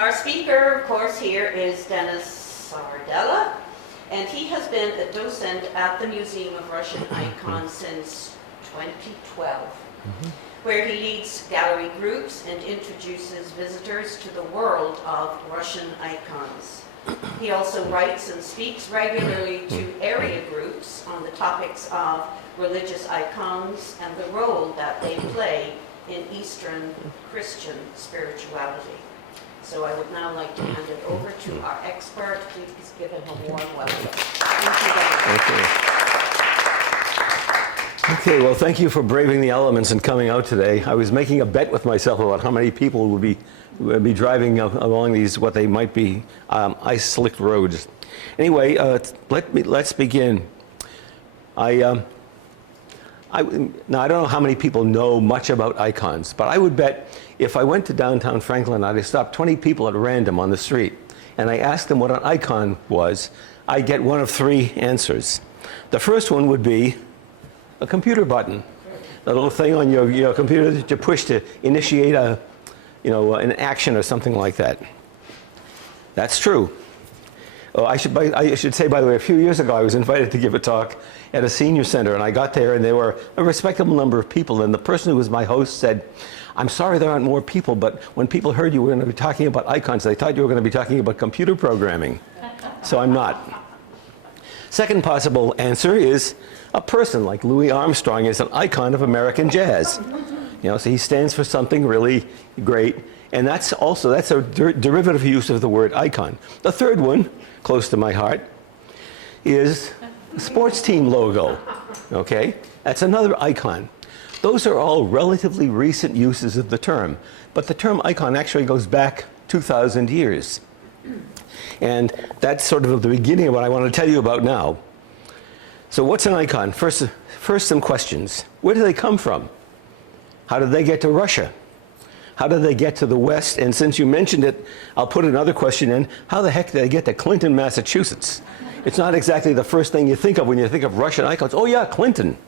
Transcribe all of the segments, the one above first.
Our speaker, of course, here is Dennis Sardella, and he has been a docent at the Museum of Russian Icons since 2012, where he leads gallery groups and introduces visitors to the world of Russian icons. He also writes and speaks regularly to area groups on the topics of religious icons and the role that they play in Eastern Christian spirituality. So I would now like to hand it over to our expert. Please give him a warm welcome. Thank you. Okay, well, thank you for braving the elements and coming out today. I was making a bet with myself about how many people would be driving along these, what they might be, ice-slicked roads. Anyway, let's begin. Now, I don't know how many people know much about icons, but I would bet if I went to downtown Franklin, I'd stop 20 people at random on the street, and I asked them what an icon was, I'd get one of three answers. The first one would be a computer button, a little thing on your computer that you push to initiate an action or something like that. That's true. Oh, I should say, by the way, a few years ago, I was invited to give a talk at a senior center, and I got there, and there were a respectable number of people, and the person who was my host said, "I'm sorry there aren't more people, but when people heard you were going to be talking about icons, they thought you were going to be talking about computer programming." So I'm not. Second possible answer is a person like Louis Armstrong is an icon of American jazz. So he stands for something really great, and that's a derivative use of the word icon. The third one, close to my heart, is a sports team logo. Okay, that's another icon. Those are all relatively recent uses of the term, but the term icon actually goes back 2,000 years. And that's sort of the beginning of what I want to tell you about now. So what's an icon? First some questions. Where do they come from? How did they get to Russia? How did they get to the West? And since you mentioned it, I'll put another question in. How the heck did they get to Clinton, Massachusetts? It's not exactly the first thing you think of when you think of Russian icons. Oh yeah, Clinton.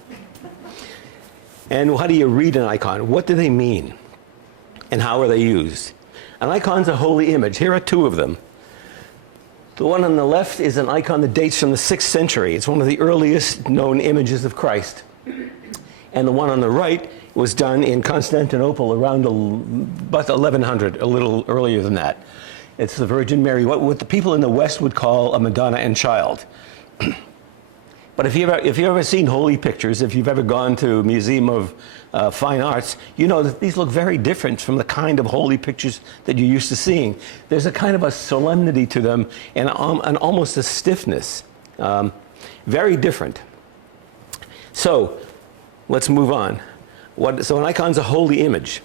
And how do you read an icon? What do they mean? And how are they used? An icon's a holy image. Here are two of them. The one on the left is an icon that dates from the 6th century. It's one of the earliest known images of Christ. And the one on the right was done in Constantinople around about 1100, a little earlier than that. It's the Virgin Mary, what the people in the West would call a Madonna and Child. But if you've ever seen holy pictures, if you've ever gone to a museum of fine arts, you know that these look very different from the kind of holy pictures that you're used to seeing. There's a kind of a solemnity to them and almost a stiffness. Very different. So let's move on. So an icon's a holy image.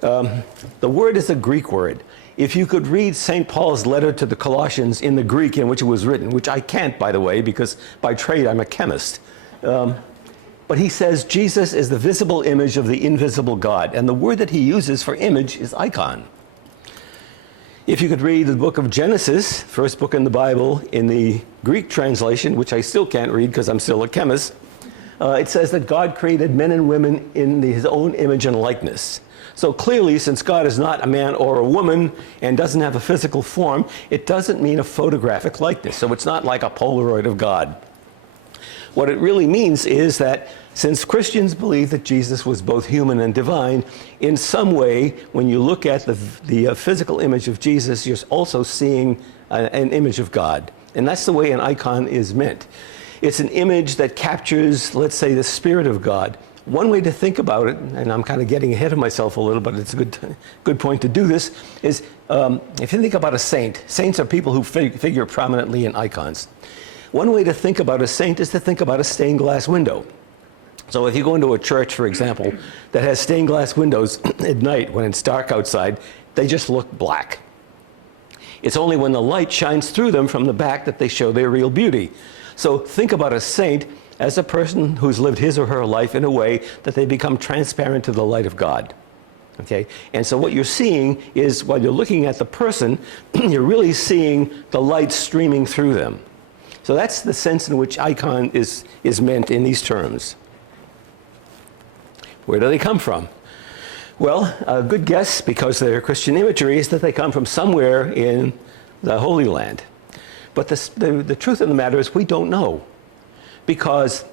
The word is a Greek word. If you could read St. Paul's letter to the Colossians in the Greek in which it was written, which I can't, by the way, because by trade I'm a chemist. But he says Jesus is the visible image of the invisible God. And the word that he uses for image is icon. If you could read the book of Genesis, first book in the Bible, in the Greek translation, which I still can't read because I'm still a chemist, it says that God created men and women in his own image and likeness. So clearly, since God is not a man or a woman and doesn't have a physical form, it doesn't mean a photographic likeness. So it's not like a Polaroid of God. What it really means is that since Christians believe that Jesus was both human and divine, in some way, when you look at the physical image of Jesus, you're also seeing an image of God. And that's the way an icon is meant. It's an image that captures, let's say, the Spirit of God. One way to think about it, and I'm kind of getting ahead of myself a little, but it's a good point to do this, is if you think about a saint, saints are people who figure prominently in icons. One way to think about a saint is to think about a stained glass window. So if you go into a church, for example, that has stained glass windows at night when it's dark outside, they just look black. It's only when the light shines through them from the back that they show their real beauty. So think about a saint as a person who's lived his or her life in a way that they become transparent to the light of God. Okay? And so what you're seeing is, while you're looking at the person, you're really seeing the light streaming through them. So that's the sense in which icon is meant in these terms. Where do they come from? Well, a good guess, because they're Christian imagery, is that they come from somewhere in the Holy Land. But the truth of the matter is we don't know, because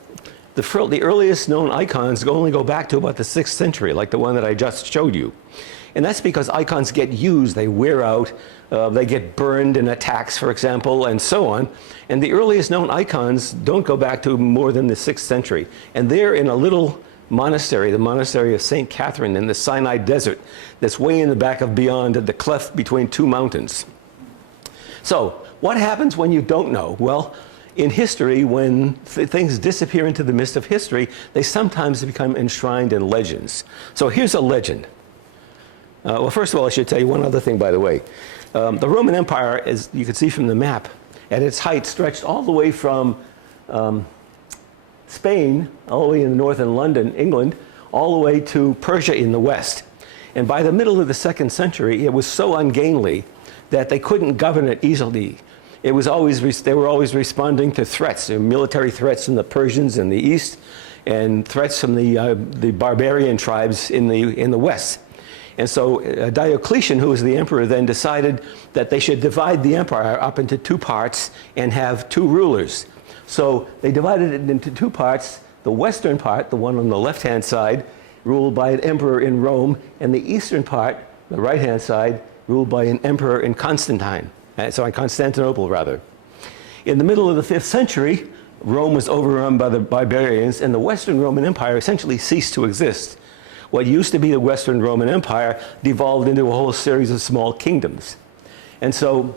the earliest known icons only go back to about the 6th century, like the one that I just showed you. And that's because icons get used, they wear out, they get burned in attacks, for example, and so on. And the earliest known icons don't go back to more than the 6th century. And they're in a little monastery, the monastery of St. Catherine in the Sinai Desert, that's way in the back of beyond, at the cleft between two mountains. So, what happens when you don't know? Well, in history, when things disappear into the mist of history, they sometimes become enshrined in legends. So here's a legend. Well, first of all, I should tell you one other thing, by the way. The Roman Empire, as you can see from the map, at its height stretched all the way from Spain, all the way in the north in London, England, all the way to Persia in the west. And by the middle of the 2nd century, it was so ungainly that they couldn't govern it easily. It was always, they were always responding to threats, military threats from the Persians in the east, and threats from the barbarian tribes in the west. And so Diocletian, who was the emperor then, decided that they should divide the empire up into 2 parts and have 2 rulers. So they divided it into 2 parts. The western part, the one on the left-hand side, ruled by an emperor in Rome, and the eastern part, the right-hand side, ruled by an emperor in Constantinople, rather. In the middle of the 5th century, Rome was overrun by the barbarians, and the Western Roman Empire essentially ceased to exist. What used to be the Western Roman Empire devolved into a whole series of small kingdoms. And so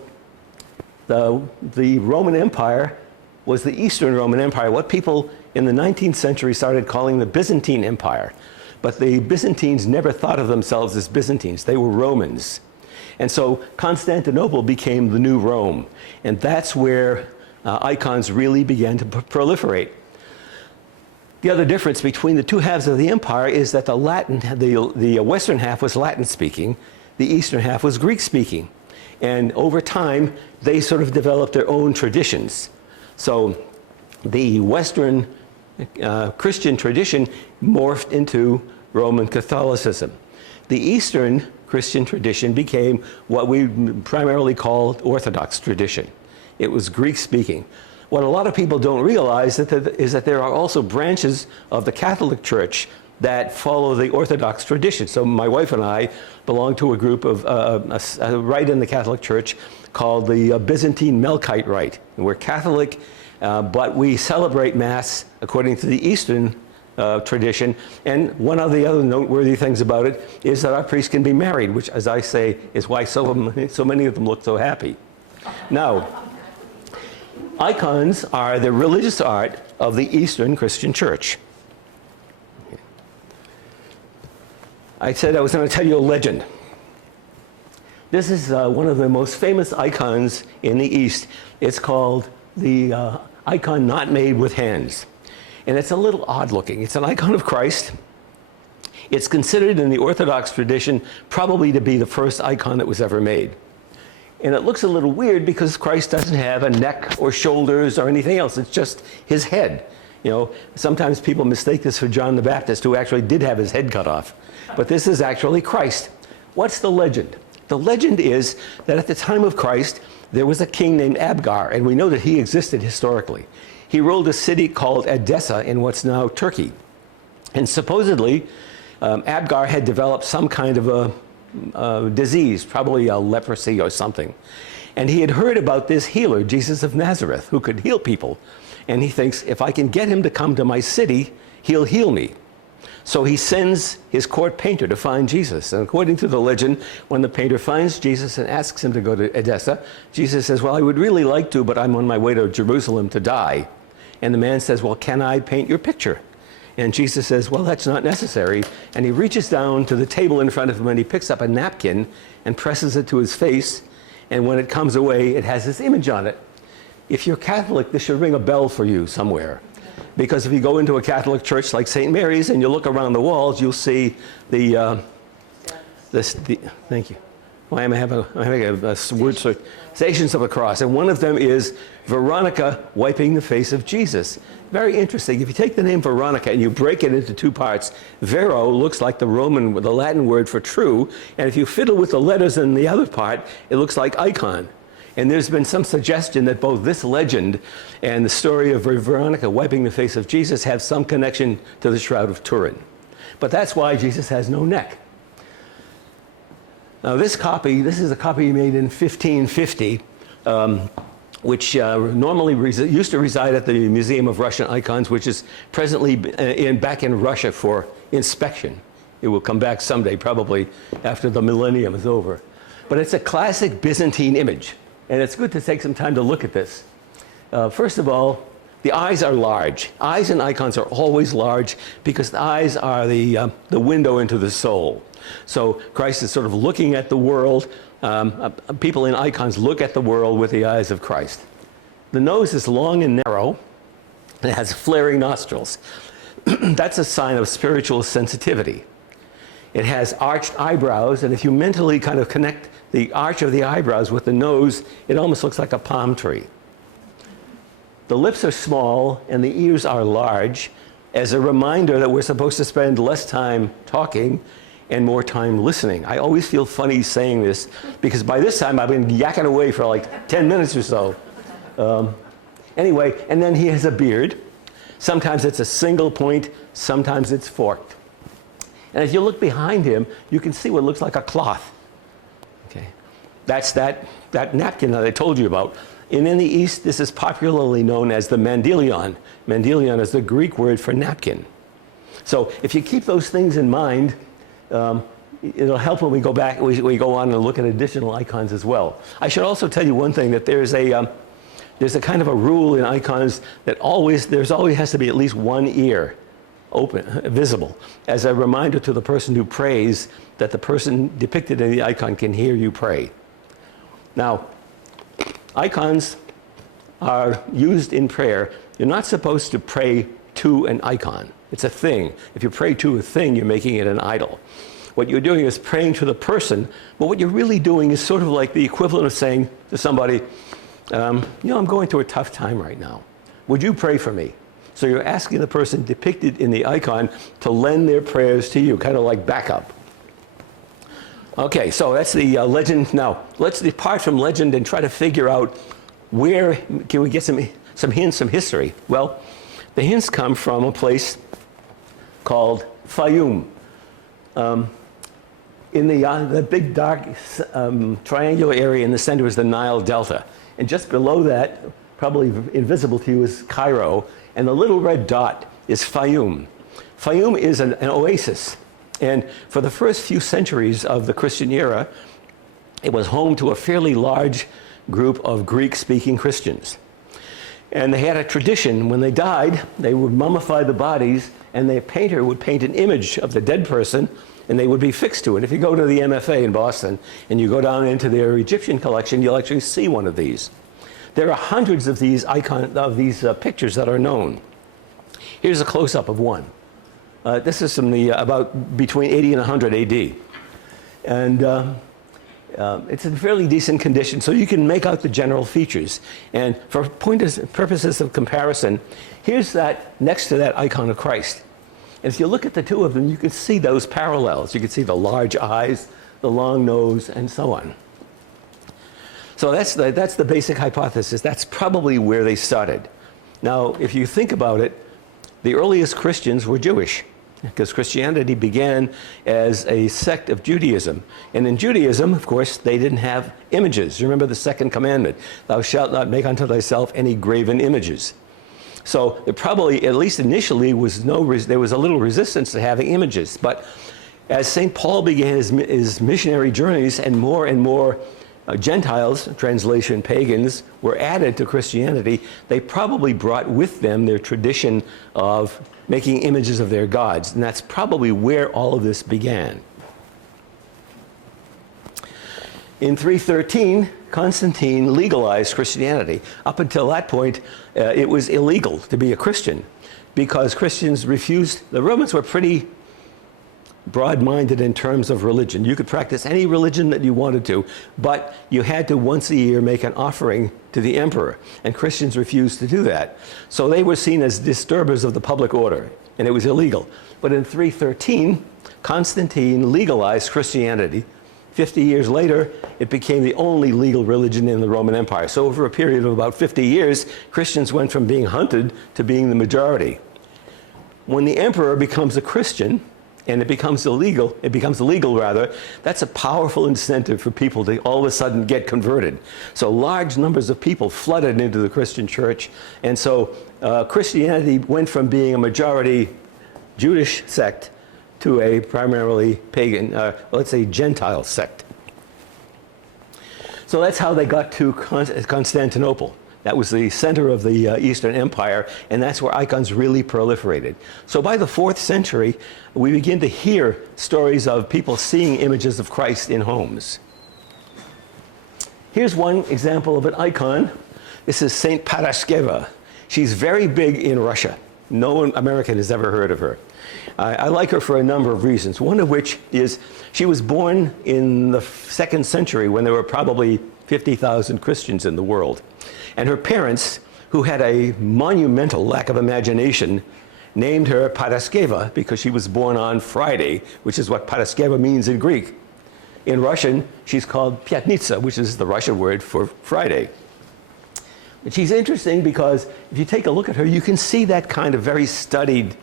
the Roman Empire was the Eastern Roman Empire, what people in the 19th century started calling the Byzantine Empire. But the Byzantines never thought of themselves as Byzantines. They were Romans. And so Constantinople became the new Rome. And that's where icons really began to proliferate. The other difference between the 2 halves of the empire is that the western half was Latin-speaking, the eastern half was Greek-speaking. And over time, they sort of developed their own traditions. So the Western Christian tradition morphed into Roman Catholicism. The Eastern Christian tradition became what we primarily call Orthodox tradition. It was Greek-speaking. What a lot of people don't realize is that there are also branches of the Catholic Church that follow the Orthodox tradition. So my wife and I belong to a group of a rite in the Catholic Church called the Byzantine Melkite Rite. And we're Catholic, but we celebrate Mass according to the Eastern tradition. And one of the other noteworthy things about it is that our priests can be married, which, as I say, is why so many of them look so happy. Now, icons are the religious art of the Eastern Christian Church. I said I was going to tell you a legend. This is one of the most famous icons in the East. It's called the icon not made with hands. And it's a little odd looking. It's an icon of Christ. It's considered in the Orthodox tradition probably to be the first icon that was ever made. And it looks a little weird because Christ doesn't have a neck or shoulders or anything else. It's just his head. You know, sometimes people mistake this for John the Baptist, who actually did have his head cut off. But this is actually Christ. What's the legend? The legend is that at the time of Christ, there was a king named Abgar, and we know that he existed historically. He ruled a city called Edessa in what's now Turkey. And supposedly, Abgar had developed some kind of a disease, probably a leprosy or something. And he had heard about this healer, Jesus of Nazareth, who could heal people. And he thinks, if I can get him to come to my city, he'll heal me. So he sends his court painter to find Jesus. And according to the legend, when the painter finds Jesus and asks him to go to Edessa, Jesus says, well, I would really like to, but I'm on my way to Jerusalem to die. And the man says, well, can I paint your picture? And Jesus says, well, that's not necessary. And he reaches down to the table in front of him and he picks up a napkin and presses it to his face. And when it comes away, it has this image on it. If you're Catholic, this should ring a bell for you somewhere. Because if you go into a Catholic church like St. Mary's and you look around the walls, you'll see thank you. Why am I having a word search? Stations of the Cross. And one of them is Veronica wiping the face of Jesus. Very interesting. If you take the name Veronica and you break it into two parts, Vero looks like the Latin word for true. And if you fiddle with the letters in the other part, it looks like icon. And there's been some suggestion that both this legend and the story of Veronica wiping the face of Jesus have some connection to the Shroud of Turin. But that's why Jesus has no neck. Now this is a copy made in 1550, which normally used to reside at the Museum of Russian Icons, which is presently back in Russia for inspection. It will come back someday, probably after the millennium is over. But it's a classic Byzantine image, and it's good to take some time to look at this. First of all, the eyes are large. Eyes in icons are always large because the eyes are the window into the soul. So Christ is sort of looking at the world. People in icons look at the world with the eyes of Christ. The nose is long and narrow, and it has flaring nostrils. That's a sign of spiritual sensitivity. It has arched eyebrows, and if you mentally kind of connect the arch of the eyebrows with the nose, it almost looks like a palm tree. The lips are small, and the ears are large, as a reminder that we're supposed to spend less time talking and more time listening. I always feel funny saying this because by this time I've been yakking away for like 10 minutes or so. Anyway, and then he has a beard. Sometimes it's a single point, sometimes it's forked. And if you look behind him, you can see what looks like a cloth. Okay, that's that napkin that I told you about. And in the East, this is popularly known as the mandilion. Mandilion is the Greek word for napkin. So if you keep those things in mind, it'll help when we go back, we go on and look at additional icons as well. I should also tell you one thing, that there's a kind of a rule in icons that there always has to be at least one ear open, visible, as a reminder to the person who prays that the person depicted in the icon can hear you pray. Now, icons are used in prayer. You're not supposed to pray to an icon. It's a thing. If you pray to a thing, you're making it an idol. What you're doing is praying to the person, but what you're really doing is sort of like the equivalent of saying to somebody, I'm going through a tough time right now. Would you pray for me? So you're asking the person depicted in the icon to lend their prayers to you, kind of like backup. Okay, so that's the legend. Now, let's depart from legend and try to figure out where can we get some hints, some history. Well, the hints come from a place called Fayum. In the big dark triangular area in the center is the Nile Delta. And just below that, probably invisible to you, is Cairo. And the little red dot is Fayum. Fayum is an oasis. And for the first few centuries of the Christian era, it was home to a fairly large group of Greek-speaking Christians. And they had a tradition. When they died, they would mummify the bodies, and the painter would paint an image of the dead person, and they would be fixed to it. If you go to the MFA in Boston and you go down into their Egyptian collection, you'll actually see one of these. There are hundreds of these pictures that are known. Here's a close-up of one. This is from about between 80 and 100 AD. And it's in fairly decent condition, so you can make out the general features. And for purposes of comparison, here's that next to that icon of Christ. And if you look at the two of them, you can see those parallels. You can see the large eyes, the long nose, and so on. So that's the basic hypothesis. That's probably where they started. Now, if you think about it, the earliest Christians were Jewish, because Christianity began as a sect of Judaism. And in Judaism, of course, they didn't have images. Remember the second commandment, thou shalt not make unto thyself any graven images. So there probably, at least initially, there was a little resistance to having images. But as St. Paul began his missionary journeys, and more Gentiles, translation pagans, were added to Christianity, they probably brought with them their tradition of making images of their gods. And that's probably where all of this began. In 313, Constantine legalized Christianity. Up until that point, it was illegal to be a Christian because Christians refused. The Romans were pretty broad-minded in terms of religion. You could practice any religion that you wanted to, but you had to once a year make an offering to the emperor, and Christians refused to do that. So they were seen as disturbers of the public order, and it was illegal. But in 313, Constantine legalized Christianity. 50 years later, it became the only legal religion in the Roman Empire. So over a period of about 50 years, Christians went from being hunted to being the majority. When the emperor becomes a Christian, and it becomes illegal, that's a powerful incentive for people to all of a sudden get converted. So large numbers of people flooded into the Christian church, and so Christianity went from being a majority Jewish sect to a primarily pagan, let's say Gentile sect. So that's how they got to Constantinople. That was the center of the Eastern Empire, and that's where icons really proliferated. So by the 4th century, we begin to hear stories of people seeing images of Christ in homes. Here's one example of an icon. This is Saint Paraskeva. She's very big in Russia. No American has ever heard of her. I like her for a number of reasons, one of which is she was born in the 2nd century when there were probably 50,000 Christians in the world. And her parents, who had a monumental lack of imagination, named her Paraskeva because she was born on Friday, which is what Paraskeva means in Greek. In Russian, she's called Pyatnitsa, which is the Russian word for Friday. And she's interesting because if you take a look at her, you can see that kind of very studied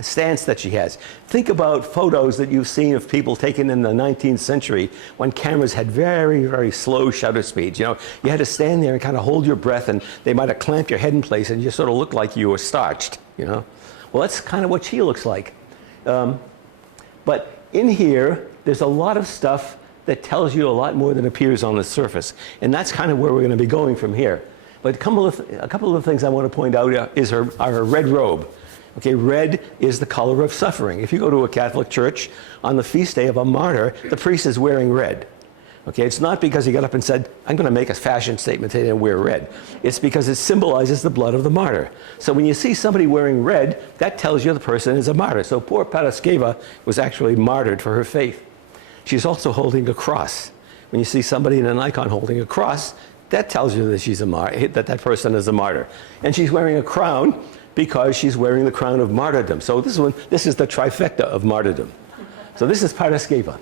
stance that she has. Think about photos that you've seen of people taken in the 19th century when cameras had very, very slow shutter speeds. You know, you had to stand there and kind of hold your breath, and they might have clamped your head in place, and you sort of looked like you were starched, you know. Well, that's kind of what she looks like. But in here, there's a lot of stuff that tells you a lot more than appears on the surface, and that's kind of where we're going to be going from here. But a couple of things I want to point out are her red robe. Okay, red is the color of suffering. If you go to a Catholic church, on the feast day of a martyr, the priest is wearing red. Okay, it's not because he got up and said, I'm going to make a fashion statement today and wear red. It's because it symbolizes the blood of the martyr. So when you see somebody wearing red, that tells you the person is a martyr. So poor Paraskeva was actually martyred for her faith. She's also holding a cross. When you see somebody in an icon holding a cross, that tells you that she's a that person is a martyr. And she's wearing a crown because she's wearing the crown of martyrdom. So this is the trifecta of martyrdom. So this is Paraskeva.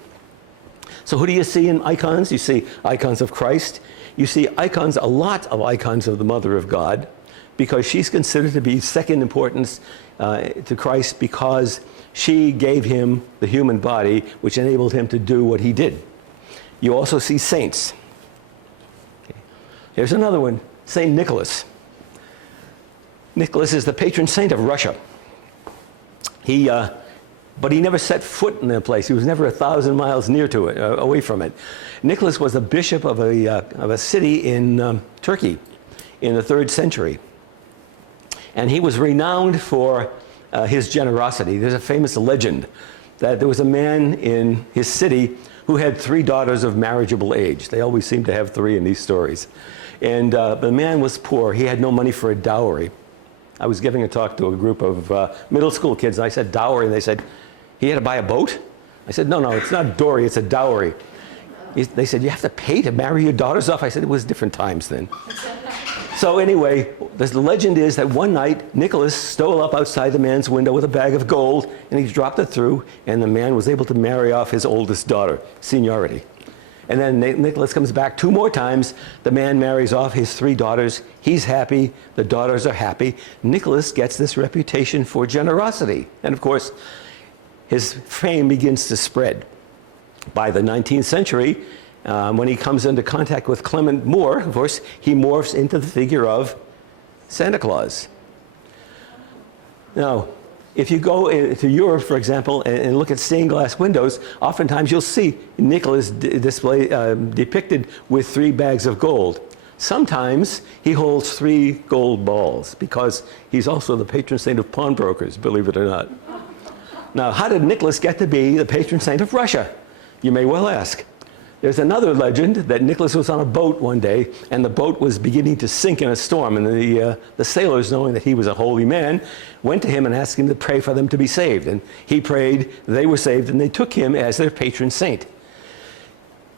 So who do you see in icons? You see icons of Christ. You see a lot of icons of the Mother of God, because she's considered to be second importance to Christ because she gave him the human body, which enabled him to do what he did. You also see saints. Here's another one, St. Nicholas. Nicholas is the patron saint of Russia. But he never set foot in the place. He was never 1,000 miles near to it, away from it. Nicholas was a bishop of a city in Turkey in the 3rd century. And he was renowned for his generosity. There's a famous legend that there was a man in his city who had 3 daughters of marriageable age. They always seem to have 3 in these stories. And the man was poor. He had no money for a dowry. I was giving a talk to a group of middle school kids, and I said dowry, and they said, he had to buy a boat? I said, no, it's not dowry, it's a dowry. They said, you have to pay to marry your daughters off? I said, it was different times then. So anyway, the legend is that one night, Nicholas stole up outside the man's window with a bag of gold, and he dropped it through, and the man was able to marry off his oldest daughter, seniority. And then Nicholas comes back 2 more times. The man marries off his 3 daughters. He's happy. The daughters are happy. Nicholas gets this reputation for generosity. And of course, his fame begins to spread. By the 19th century, when he comes into contact with Clement Moore, of course, he morphs into the figure of Santa Claus. Now, if you go to Europe, for example, and look at stained glass windows, oftentimes you'll see Nicholas depicted with 3 bags of gold. Sometimes he holds 3 gold balls because he's also the patron saint of pawnbrokers, believe it or not. Now, how did Nicholas get to be the patron saint of Russia? You may well ask. There's another legend that Nicholas was on a boat one day, and the boat was beginning to sink in a storm, and the sailors, knowing that he was a holy man, went to him and asked him to pray for them to be saved. And he prayed, they were saved, and they took him as their patron saint.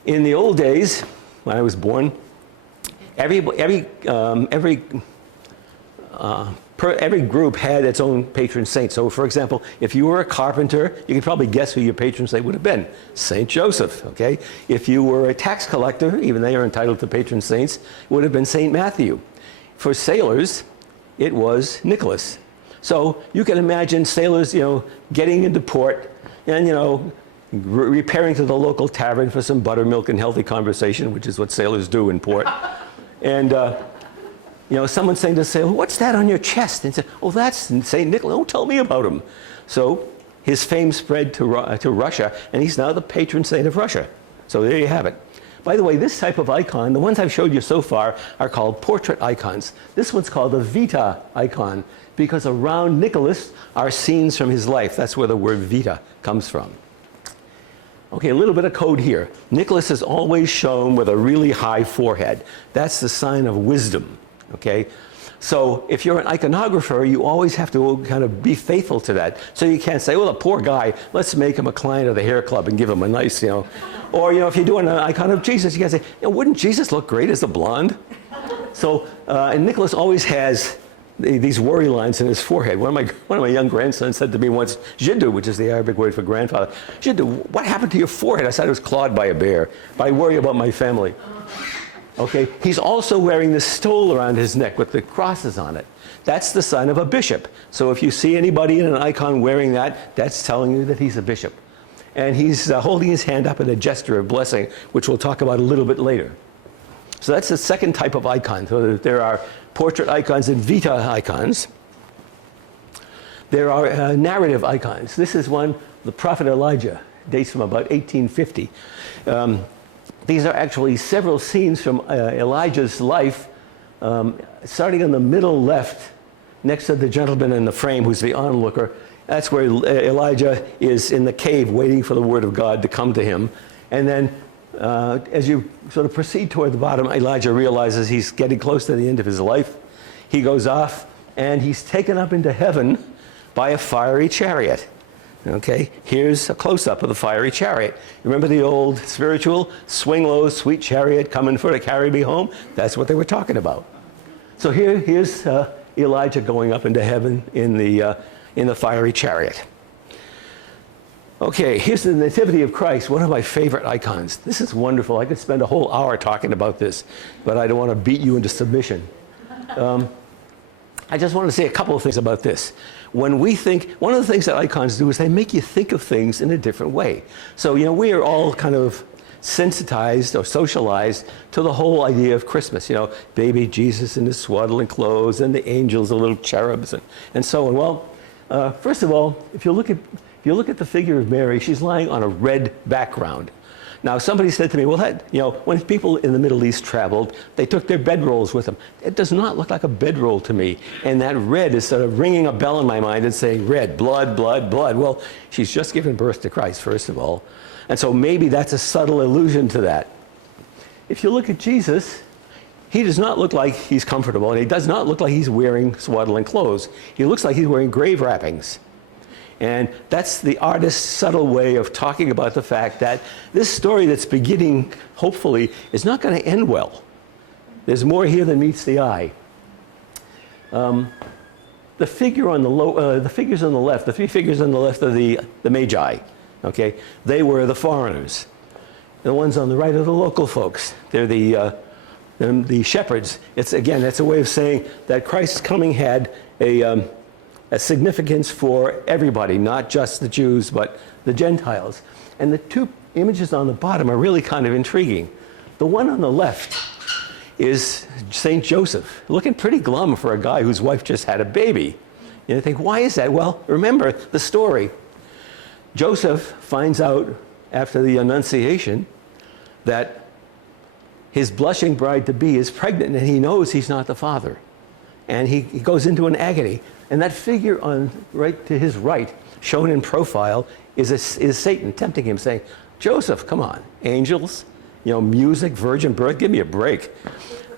In the old days, when I was born, every group had its own patron saint. So, for example, if you were a carpenter, you could probably guess who your patron saint would have been. Saint Joseph, okay? If you were a tax collector, even they are entitled to patron saints, it would have been Saint Matthew. For sailors, it was Nicholas. So you can imagine sailors, getting into port and, repairing to the local tavern for some buttermilk and healthy conversation, which is what sailors do in port. And, someone saying to the sailor, "What's that on your chest?" And said, "Oh, that's St. Nicholas. Oh, tell me about him." So his fame spread to Russia, and he's now the patron saint of Russia. So there you have it. By the way, this type of icon, the ones I've showed you so far, are called portrait icons. This one's called a Vita icon, because around Nicholas are scenes from his life. That's where the word Vita comes from. Okay, a little bit of code here. Nicholas is always shown with a really high forehead. That's the sign of wisdom. Okay, so if you're an iconographer, you always have to kind of be faithful to that. So you can't say, "Well, a poor guy, let's make him a client of the hair club and give him a nice, Or, if you're doing an icon of Jesus, you can say, "Wouldn't Jesus look great as a blonde?" So, and Nicholas always has these worry lines in his forehead. One of my young grandsons said to me once, "Jiddu," which is the Arabic word for grandfather, "Jiddu, what happened to your forehead?" I said, "It was clawed by a bear, but I worry about my family." Okay, he's also wearing this stole around his neck with the crosses on it. That's the sign of a bishop. So if you see anybody in an icon wearing that, that's telling you that he's a bishop. And he's holding his hand up in a gesture of blessing, which we'll talk about a little bit later. So that's the second type of icon. So there are portrait icons and Vita icons. There are narrative icons. This is one, the prophet Elijah, dates from about 1850. These are actually several scenes from Elijah's life, starting on the middle left, next to the gentleman in the frame who's the onlooker. That's where Elijah is in the cave waiting for the word of God to come to him. And then as you sort of proceed toward the bottom, Elijah realizes he's getting close to the end of his life. He goes off and he's taken up into heaven by a fiery chariot. Okay, here's a close-up of the fiery chariot. Remember the old spiritual, "Swing low, sweet chariot, coming for to carry me home"? That's what they were talking about. So here's Elijah going up into heaven in the fiery chariot. Okay, here's the Nativity of Christ, one of my favorite icons. This is wonderful. I could spend a whole hour talking about this, but I don't want to beat you into submission. I just want to say a couple of things about this. When we think, one of the things that icons do is they make you think of things in a different way. So, we are all kind of sensitized or socialized to the whole idea of Christmas. Baby Jesus in his swaddling clothes and the angels, the little cherubs, and so on. Well, first of all, if you look at the figure of Mary, she's lying on a red background. Now, somebody said to me, "Well, when people in the Middle East traveled, they took their bedrolls with them." It does not look like a bedroll to me. And that red is sort of ringing a bell in my mind and saying, red, blood, blood, blood. Well, she's just given birth to Christ, first of all. And so maybe that's a subtle allusion to that. If you look at Jesus, he does not look like he's comfortable, and he does not look like he's wearing swaddling clothes. He looks like he's wearing grave wrappings. And that's the artist's subtle way of talking about the fact that this story that's beginning, hopefully, is not going to end well. There's more here than meets the eye. The figures on the left, the three figures on the left are the Magi. Okay, they were the foreigners. The ones on the right are the local folks. They're the shepherds. It's a way of saying that Christ's coming had a significance for everybody, not just the Jews, but the Gentiles. And the two images on the bottom are really kind of intriguing. The one on the left is St. Joseph, looking pretty glum for a guy whose wife just had a baby. And you think, why is that? Well, remember the story. Joseph finds out after the Annunciation that his blushing bride-to-be is pregnant, and he knows he's not the father. And he goes into an agony. And that figure on right to his right, shown in profile, is Satan tempting him, saying, "Joseph, come on, angels music, virgin birth, give me a break.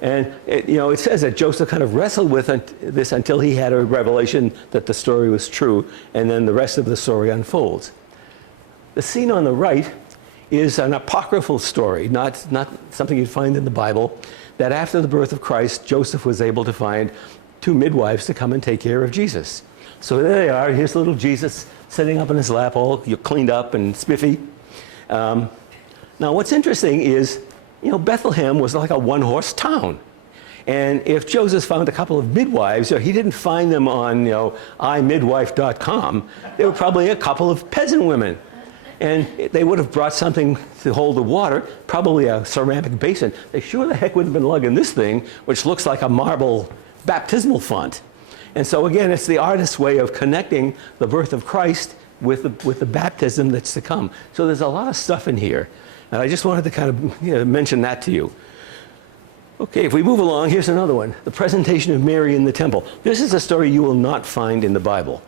And it says that Joseph kind of wrestled with this until he had a revelation that the story was true, and then the rest of the story unfolds. The scene on the right is an apocryphal story, not something you'd find in the Bible, that after the birth of Christ, Joseph was able to find 2 midwives to come and take care of Jesus. So there they are. Here's little Jesus sitting up in his lap, all cleaned up and spiffy. Now, what's interesting is, Bethlehem was like a one-horse town. And if Joseph found a couple of midwives, he didn't find them on, imidwife.com. They were probably a couple of peasant women. And they would have brought something to hold the water, probably a ceramic basin. They sure the heck wouldn't have been lugging this thing, which looks like a marble baptismal font. And so again, it's the artist's way of connecting the birth of Christ with the baptism that's to come. So there's a lot of stuff in here. And I just wanted to kind of mention that to you. Okay, if we move along, here's another one. The presentation of Mary in the temple. This is a story you will not find in the Bible.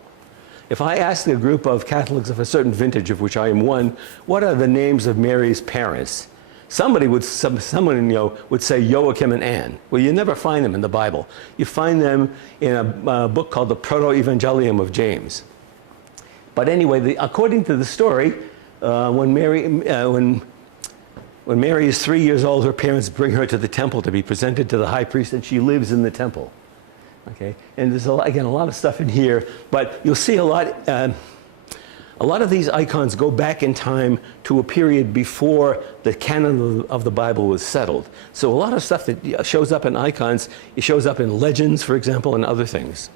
If I asked a group of Catholics of a certain vintage, of which I am one, what are the names of Mary's parents? Someone would say Joachim and Anne. Well, you never find them in the Bible. You find them in a book called the Proto-Evangelium of James. But anyway, according to the story, when Mary is 3 years old, her parents bring her to the temple to be presented to the high priest, and she lives in the temple. Okay, and there's a lot of stuff in here, but you'll see a lot of these icons go back in time to a period before the canon of the Bible was settled. So a lot of stuff that shows up in icons, it shows up in legends, for example, and other things.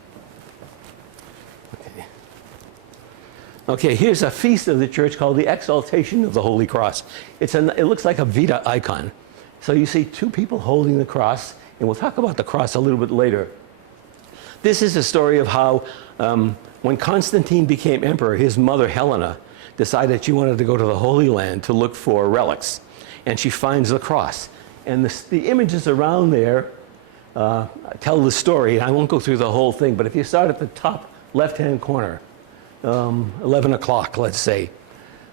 Okay, here's a feast of the church called the Exaltation of the Holy Cross. It looks like a Vita icon. So you see 2 people holding the cross, and we'll talk about the cross a little bit later. This is a story of how when Constantine became emperor, his mother Helena decided she wanted to go to the Holy Land to look for relics. And she finds the cross. And the images around there tell the story. I won't go through the whole thing, but if you start at the top left-hand corner, 11 o'clock, let's say,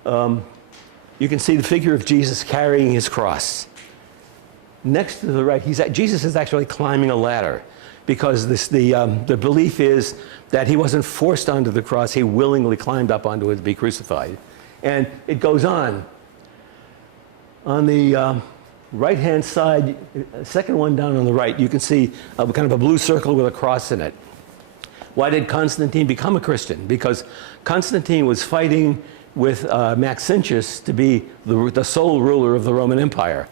you can see the figure of Jesus carrying his cross. Next to the right, Jesus is actually climbing a ladder, because the belief is that he wasn't forced onto the cross, he willingly climbed up onto it to be crucified. And it goes on. On the right-hand side, second one down on the right, you can see kind of a blue circle with a cross in it. Why did Constantine become a Christian? Because Constantine was fighting with Maxentius to be the sole ruler of the Roman Empire.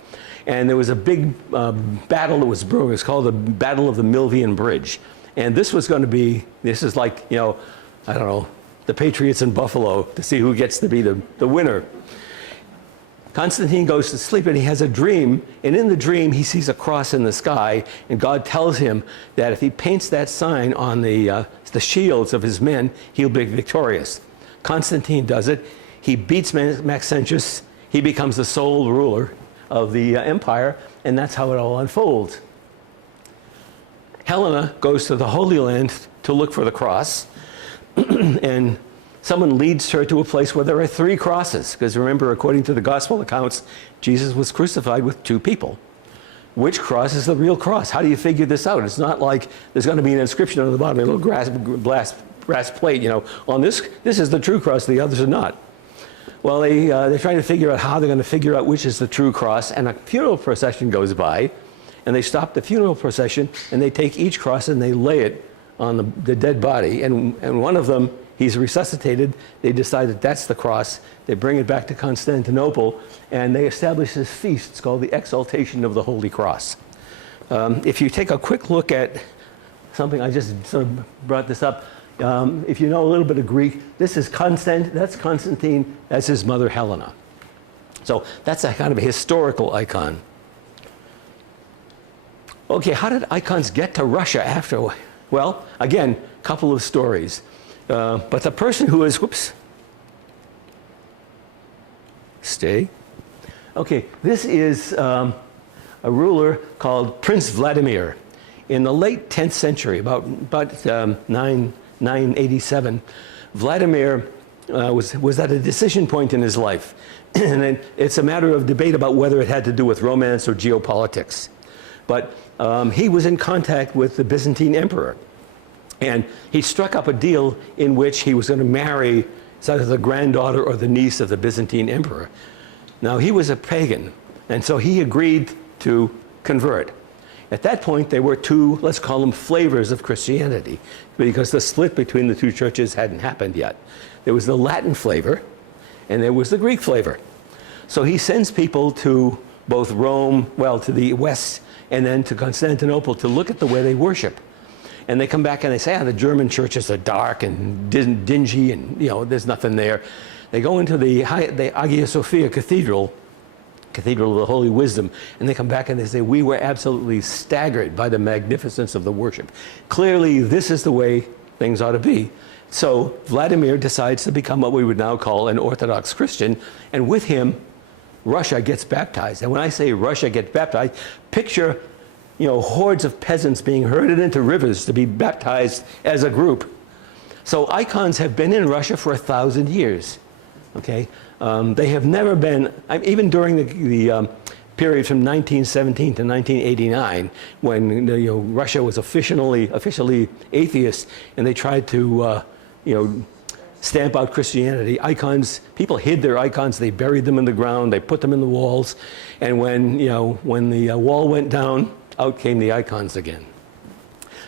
And there was a big battle that was brewing. It was called the Battle of the Milvian Bridge. And this is like, I don't know, the Patriots in Buffalo to see who gets to be the winner. Constantine goes to sleep and he has a dream. And in the dream, he sees a cross in the sky. And God tells him that if he paints that sign on the shields of his men, he'll be victorious. Constantine does it. He beats Maxentius. He becomes the sole ruler of the empire, and that's how it all unfolds. Helena goes to the Holy Land to look for the cross, and someone leads her to a place where there are 3 crosses, because remember, according to the gospel accounts, Jesus was crucified with 2 people. Which cross is the real cross? How do you figure this out? It's not like there's going to be an inscription on the bottom, a little brass plate, on this is the true cross, the others are not. Well, they're trying to figure out how they're going to figure out which is the true cross, and a funeral procession goes by, and they stop the funeral procession, and they take each cross and they lay it on the dead body, and one of them, he's resuscitated. They decide that that's the cross. They bring it back to Constantinople, and they establish this feast. It's called the Exaltation of the Holy Cross. If you take a quick look at something, I just sort of brought this up. If you know a little bit of Greek, that's Constantine, that's his mother Helena. So that's a kind of a historical icon. Okay, how did icons get to Russia after? Well, again, a couple of stories. But the person who is, Okay, this is a ruler called Prince Vladimir. In the late 10th century, about 987, Vladimir was at a decision point in his life. And it's a matter of debate about whether it had to do with romance or geopolitics. But he was in contact with the Byzantine emperor. And he struck up a deal in which he was going to marry either the granddaughter or the niece of the Byzantine emperor. Now, he was a pagan, and so he agreed to convert. At that point, there were two, let's call them flavors of Christianity, because the split between the two churches hadn't happened yet. There was the Latin flavor, and there was the Greek flavor. So he sends people to both Rome, well, to the west, and then to Constantinople to look at the way they worship. And they come back and they say, the German churches are dark and dingy and, there's nothing there. They go into the Hagia Sophia Cathedral of the Holy Wisdom, and they come back and they say, we were absolutely staggered by the magnificence of the worship. Clearly, this is the way things ought to be. So Vladimir decides to become what we would now call an Orthodox Christian, and with him, Russia gets baptized. And when I say Russia gets baptized, picture hordes of peasants being herded into rivers to be baptized as a group. So icons have been in Russia for 1,000 years. Okay, they have never been, even during the period from 1917 to 1989, when Russia was officially atheist, and they tried to stamp out Christianity. Icons, people hid their icons, they buried them in the ground, they put them in the walls, and when the wall went down, out came the icons again.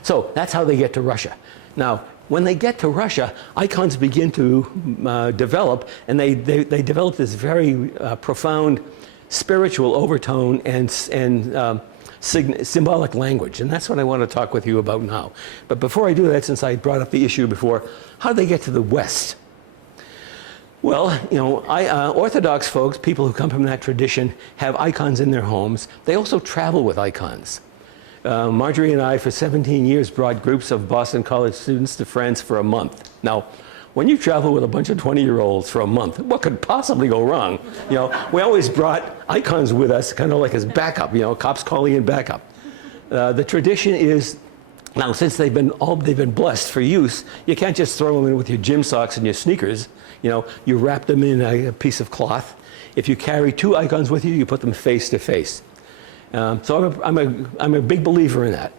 So that's how they get to Russia. Now, when they get to Russia, icons begin to develop, and they develop this very profound spiritual overtone and symbolic language. And that's what I want to talk with you about now. But before I do that, since I brought up the issue before, how did they get to the West? Well, Orthodox folks, people who come from that tradition, have icons in their homes. They also travel with icons. Marjorie and I, for 17 years, brought groups of Boston College students to France for a month. Now, when you travel with a bunch of 20-year-olds for a month, what could possibly go wrong? We always brought icons with us, kind of like as backup, cops calling in backup. The tradition is, now since they've been blessed for use, you can't just throw them in with your gym socks and your sneakers. You wrap them in a piece of cloth. If you carry two icons with you, you put them face to face. So I'm a big believer in that.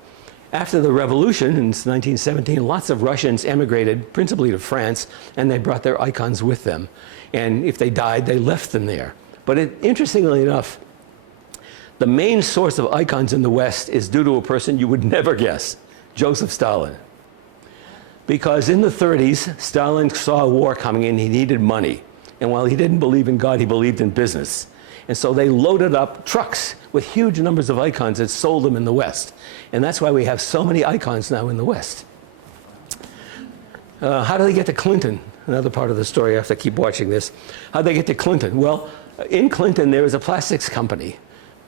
After the revolution in 1917, lots of Russians emigrated, principally to France, and they brought their icons with them. And if they died, they left them there. But interestingly enough, the main source of icons in the West is due to a person you would never guess, Joseph Stalin. Because in the 30s, Stalin saw a war coming and he needed money. And while he didn't believe in God, he believed in business. And so they loaded up trucks with huge numbers of icons and sold them in the West. And that's why we have so many icons now in the West. How do they get to Clinton? Another part of the story, I have to keep watching this. How do they get to Clinton? Well, in Clinton, there is a plastics company.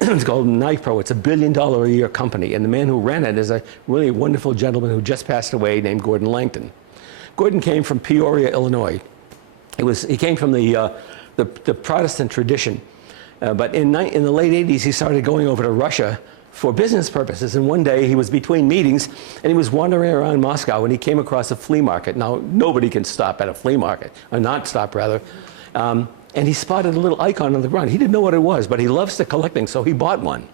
It's called Nipro. It's $1 billion a year company. And the man who ran it is a really wonderful gentleman who just passed away named Gordon Langton. Gordon came from Peoria, Illinois. He came from the Protestant tradition. But in the late 80s, he started going over to Russia for business purposes. And one day he was between meetings and he was wandering around Moscow and he came across a flea market. Now, nobody can stop at a flea market, or not stop rather. And he spotted a little icon on the ground. He didn't know what it was, but he loves the collecting, so he bought one.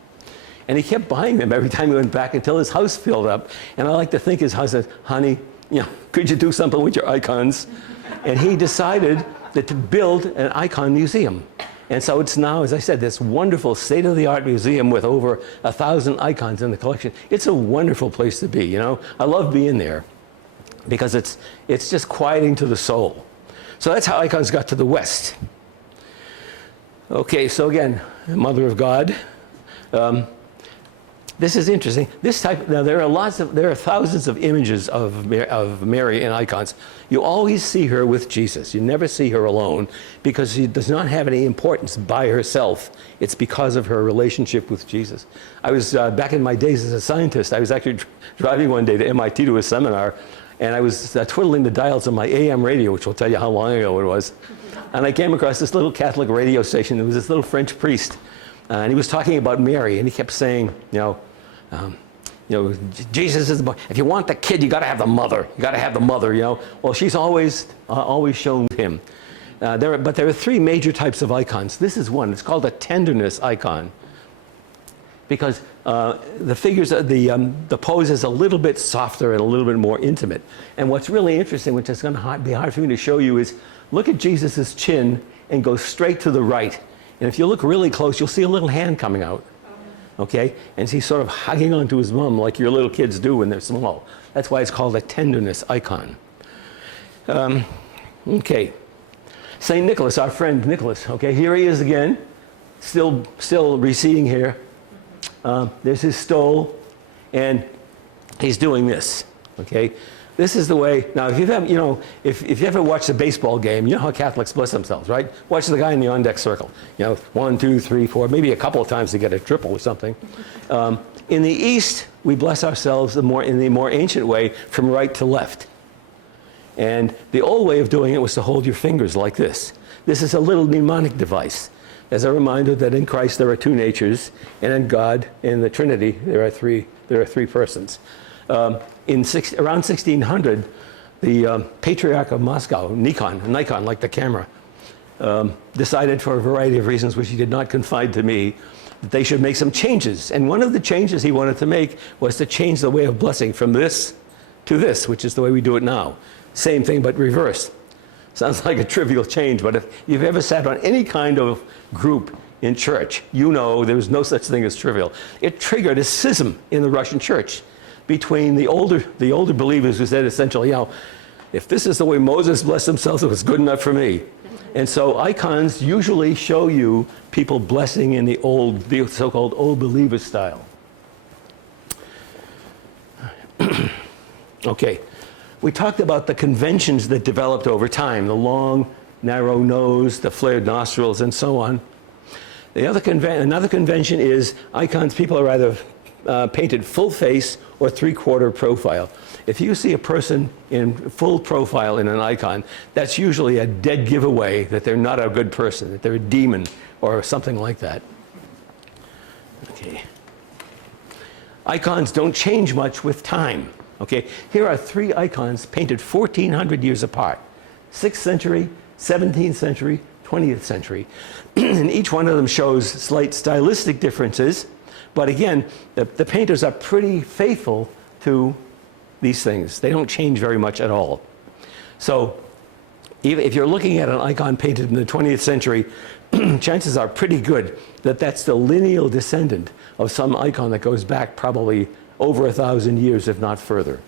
And he kept buying them every time he went back until his house filled up. And I like to think his husband said, honey, could you do something with your icons? And he decided to build an icon museum. And so it's now, as I said, this wonderful state-of-the-art museum with over 1,000 icons in the collection. It's a wonderful place to be, I love being there because it's just quieting to the soul. So that's how icons got to the West. Okay, so again, Mother of God. This is interesting. Now there are thousands of images of Mary in icons. You always see her with Jesus. You never see her alone because she does not have any importance by herself. It's because of her relationship with Jesus. I was, back in my days as a scientist, I was actually driving one day to MIT to a seminar, and I was twiddling the dials on my AM radio, which will tell you how long ago it was. And I came across this little Catholic radio station. There was this little French priest, and he was talking about Mary, and he kept saying, Jesus is the boy. If you want the kid, you got to have the mother. You got to have the mother, Well, she's always shown him. But there are three major types of icons. This is one. It's called a tenderness icon, because the figures, the pose is a little bit softer and a little bit more intimate. And what's really interesting, which is going to be hard for me to show you, is look at Jesus' chin and go straight to the right. And if you look really close, you'll see a little hand coming out. Okay? And he's sort of hugging onto his mom like your little kids do when they're small. That's why it's called a tenderness icon. Okay. St. Nicholas, our friend Nicholas. Okay, here he is again, still receding here. There's his stole, and he's doing this. Okay, this is the way. Now, if you ever watched a baseball game, you know how Catholics bless themselves, right? Watch the guy in the on-deck circle. 1, 2, 3, 4, maybe a couple of times to get a triple or something. In the East, we bless ourselves in the more ancient way, from right to left. And the old way of doing it was to hold your fingers like this. This is a little mnemonic device, as a reminder that in Christ there are two natures, and in God, in the Trinity, there are three persons. Around 1600, the Patriarch of Moscow, Nikon, like the camera, decided, for a variety of reasons which he did not confide to me, that they should make some changes. And one of the changes he wanted to make was to change the way of blessing from this to this, which is the way we do it now. Same thing, but reversed. Sounds like a trivial change, but if you've ever sat on any kind of group in church, there's no such thing as trivial. It triggered a schism in the Russian church between the older believers who said essentially, if this is the way Moses blessed himself, it was good enough for me. And so icons usually show you people blessing in the so-called old believer style. Okay. We talked about the conventions that developed over time, the long, narrow nose, the flared nostrils, and so on. Another convention is icons. People are either painted full face or three-quarter profile. If you see a person in full profile in an icon, that's usually a dead giveaway that they're not a good person, that they're a demon or something like that. Okay. Icons don't change much with time. Okay, here are three icons painted 1,400 years apart. 6th century, 17th century, 20th century. And each one of them shows slight stylistic differences. But again, the painters are pretty faithful to these things. They don't change very much at all. So even if you're looking at an icon painted in the 20th century, chances are pretty good that that's the lineal descendant of some icon that goes back probably over 1,000 years, if not further.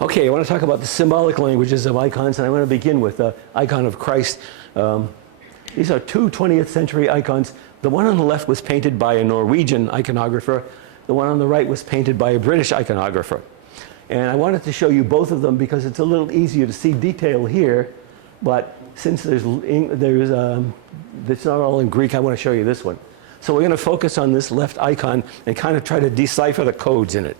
Okay, I want to talk about the symbolic languages of icons, and I want to begin with the icon of Christ. These are two 20th century icons. The one on the left was painted by a Norwegian iconographer. The one on the right was painted by a British iconographer. And I wanted to show you both of them because it's a little easier to see detail here, but since it's not all in Greek, I want to show you this one. So we're going to focus on this left icon and kind of try to decipher the codes in it.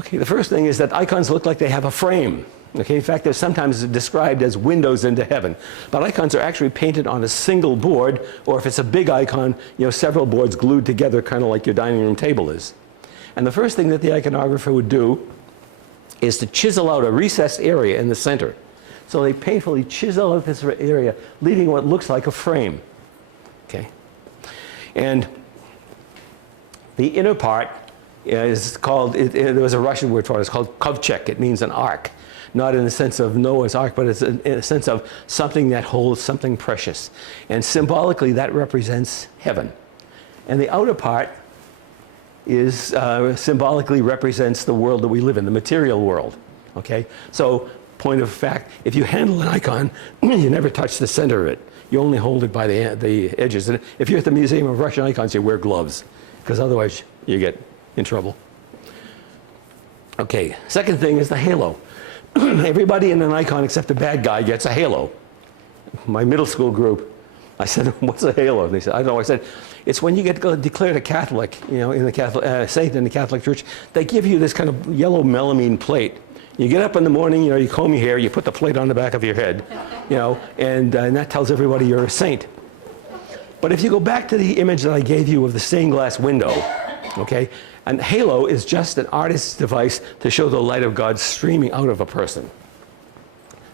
Okay, the first thing is that icons look like they have a frame. Okay, in fact, they're sometimes described as windows into heaven. But icons are actually painted on a single board, or if it's a big icon, several boards glued together, kind of like your dining room table is. And the first thing that the iconographer would do is to chisel out a recessed area in the center. So they painfully chisel out this area, leaving what looks like a frame. Okay. And the inner part is called, there was a Russian word for it, it's called kovchek. It means an ark. Not in the sense of Noah's Ark, but it's in a sense of something that holds something precious. And symbolically, that represents heaven. And the outer part is symbolically represents the world that we live in, the material world. Okay? So, point of fact, if you handle an icon, you never touch the center of it. You only hold it by the edges. And if you're at the Museum of Russian Icons, you wear gloves, because otherwise you get in trouble. Okay, second thing is the halo. Everybody in an icon except the bad guy gets a halo. My middle school group, I said, what's a halo? And they said, I don't know. I said, it's when you get declared a Catholic, in the Catholic, saint in the Catholic Church, they give you this kind of yellow melamine plate. You get up in the morning, you comb your hair, you put the plate on the back of your head, and that tells everybody you're a saint. But if you go back to the image that I gave you of the stained glass window, okay, and halo is just an artist's device to show the light of God streaming out of a person.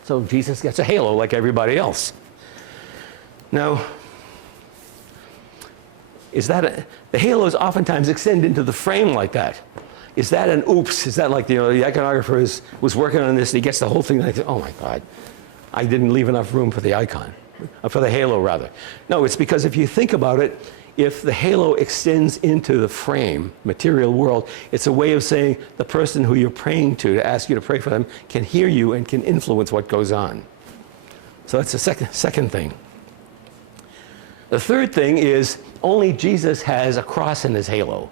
So Jesus gets a halo like everybody else. Now, the halos oftentimes extend into the frame like that. Is that an oops? Is that like, the iconographer was working on this and he gets the whole thing and I think, oh my God, I didn't leave enough room for the icon, for the halo rather. No, it's because if you think about it, if the halo extends into the frame, material world, it's a way of saying the person who you're praying to ask you to pray for them, can hear you and can influence what goes on. So that's the second thing. The third thing is only Jesus has a cross in his halo.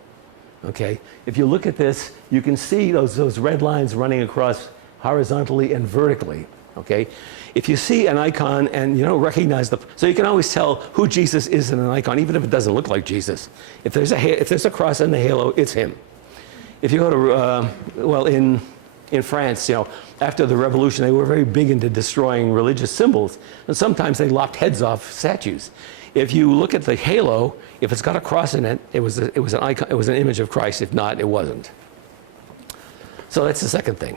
Okay? If you look at this, you can see those red lines running across horizontally and vertically. Okay? If you see an icon and you don't recognize so you can always tell who Jesus is in an icon, even if it doesn't look like Jesus. If there's a cross in the halo, it's him. If you go to, in France, after the revolution, they were very big into destroying religious symbols, and sometimes they lopped heads off statues. If you look at the halo, if it's got a cross in it, it was an icon, it was an image of Christ. If not, it wasn't. So that's the second thing.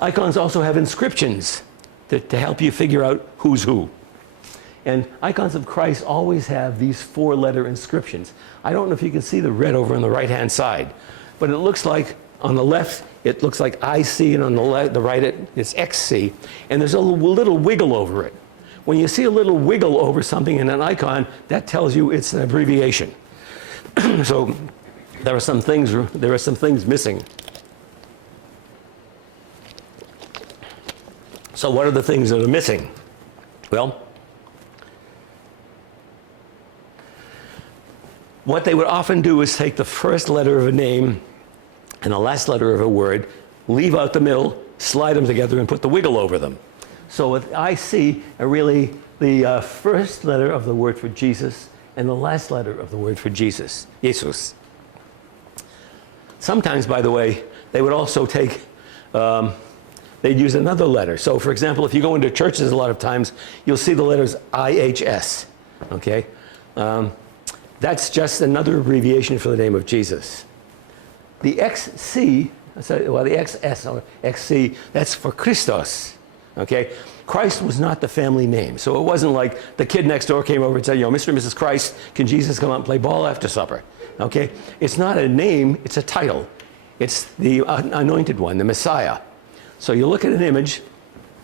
Icons also have inscriptions to help you figure out who's who. And icons of Christ always have these 4-letter inscriptions. I don't know if you can see the red over on the right-hand side, but it looks like on the left, it looks like IC, and on the right, it's XC, and there's a little wiggle over it. When you see a little wiggle over something in an icon, that tells you it's an abbreviation. So there are some things missing. So what are the things that are missing? Well, what they would often do is take the first letter of a name and the last letter of a word, leave out the middle, slide them together, and put the wiggle over them. So with IC are really the first letter of the word for Jesus and the last letter of the word for Jesus, Jesus. Sometimes, by the way, they would also take, they'd use another letter. So for example, if you go into churches a lot of times, you'll see the letters IHS, okay? That's just another abbreviation for the name of Jesus. The XC, well, the XS or XC, that's for Christos, okay? Christ was not the family name. So it wasn't like the kid next door came over and said, Mr. and Mrs. Christ, can Jesus come out and play ball after supper? Okay? It's not a name, it's a title. It's the anointed one, the Messiah. So you look at an image,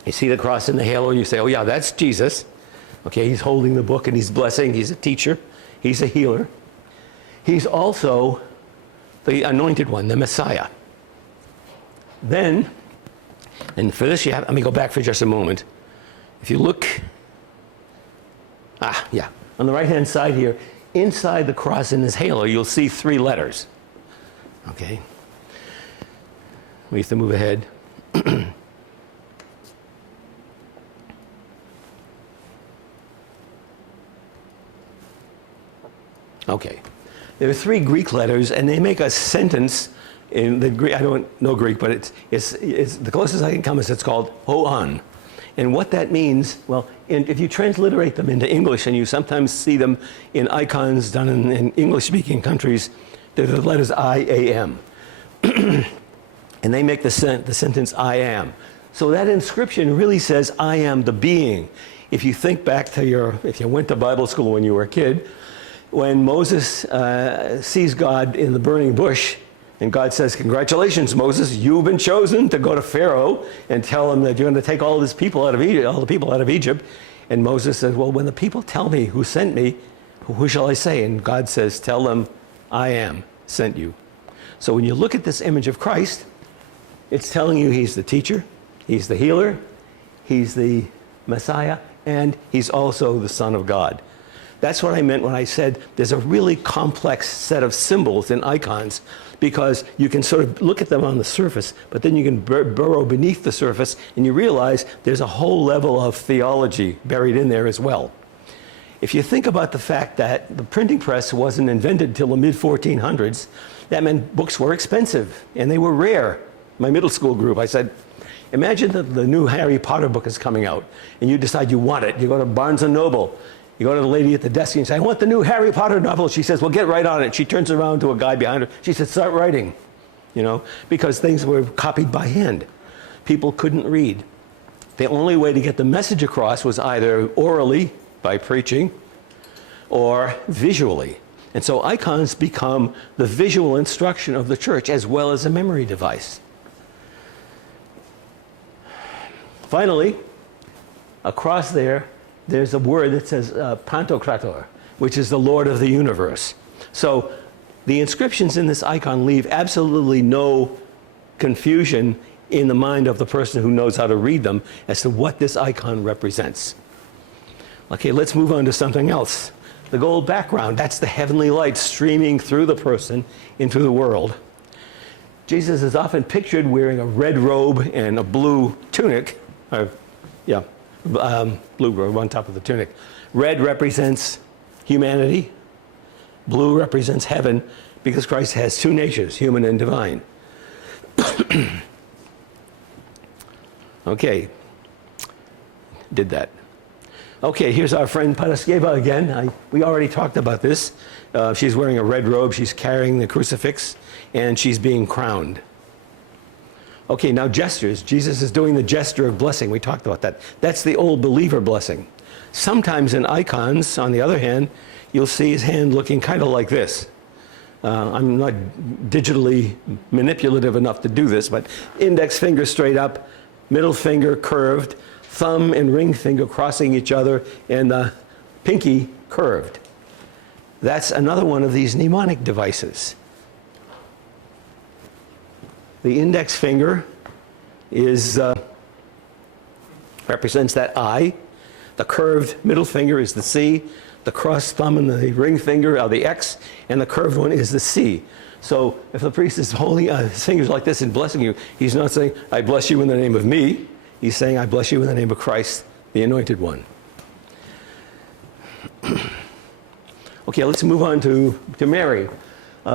you see the cross in the halo, you say, oh yeah, that's Jesus. Okay, he's holding the book and he's blessing, he's a teacher, he's a healer. He's also the anointed one, the Messiah. Then, and for this let me go back for just a moment. If you look, on the right-hand side here, inside the cross in this halo, you'll see 3 letters. Okay? We have to move ahead. Okay. There are 3 Greek letters, and they make a sentence in the Greek. I don't know Greek, but it's the closest I can come is it's called hoan. And what that means, well, if you transliterate them into English, and you sometimes see them in icons done in English-speaking countries, they're the letters I-A-M. And they make the sentence, I am. So that inscription really says, I am the being. If you think back to if you went to Bible school when you were a kid, when Moses sees God in the burning bush, and God says, congratulations, Moses, you've been chosen to go to Pharaoh and tell him that you're going to take all the people out of Egypt. And Moses says, well, when the people tell me who sent me, who shall I say? And God says, tell them, I am sent you. So when you look at this image of Christ, it's telling you he's the teacher, he's the healer, he's the Messiah, and he's also the Son of God. That's what I meant when I said there's a really complex set of symbols and icons, because you can sort of look at them on the surface, but then you can burrow beneath the surface and you realize there's a whole level of theology buried in there as well. If you think about the fact that the printing press wasn't invented till the mid-1400s, that meant books were expensive and they were rare. My middle school group, I said, Imagine that the new Harry Potter book is coming out, and you decide you want it. You go to Barnes & Noble. You go to the lady at the desk and you say, I want the new Harry Potter novel. She says, well, get right on it. She turns around to a guy behind her. She says, start writing, because things were copied by hand. People couldn't read. The only way to get the message across was either orally, by preaching, or visually. And so icons become the visual instruction of the church as well as a memory device. Finally, across there's a word that says Pantocrator, which is the Lord of the universe. So the inscriptions in this icon leave absolutely no confusion in the mind of the person who knows how to read them as to what this icon represents. Okay, let's move on to something else. The gold background, that's the heavenly light streaming through the person into the world. Jesus is often pictured wearing a red robe and a blue tunic, blue robe on top of the tunic. Red represents humanity. Blue represents heaven, because Christ has two natures, human and divine. Okay, did that. Okay, here's our friend Paraskeva again. We already talked about this. She's wearing a red robe, she's carrying the crucifix, and she's being crowned. Okay, now gestures. Jesus is doing the gesture of blessing. We talked about that. That's the old believer blessing. Sometimes in icons, on the other hand, you'll see his hand looking kind of like this. I'm not digitally manipulative enough to do this, but index finger straight up, middle finger curved, thumb and ring finger crossing each other, and the pinky curved. That's another one of these mnemonic devices. The index finger represents that I. The curved middle finger is the C. The crossed thumb and the ring finger are the X, and the curved one is the C. So if the priest is holding his fingers like this and blessing you, he's not saying, I bless you in the name of me. He's saying, I bless you in the name of Christ, the Anointed One. Okay, let's move on to Mary.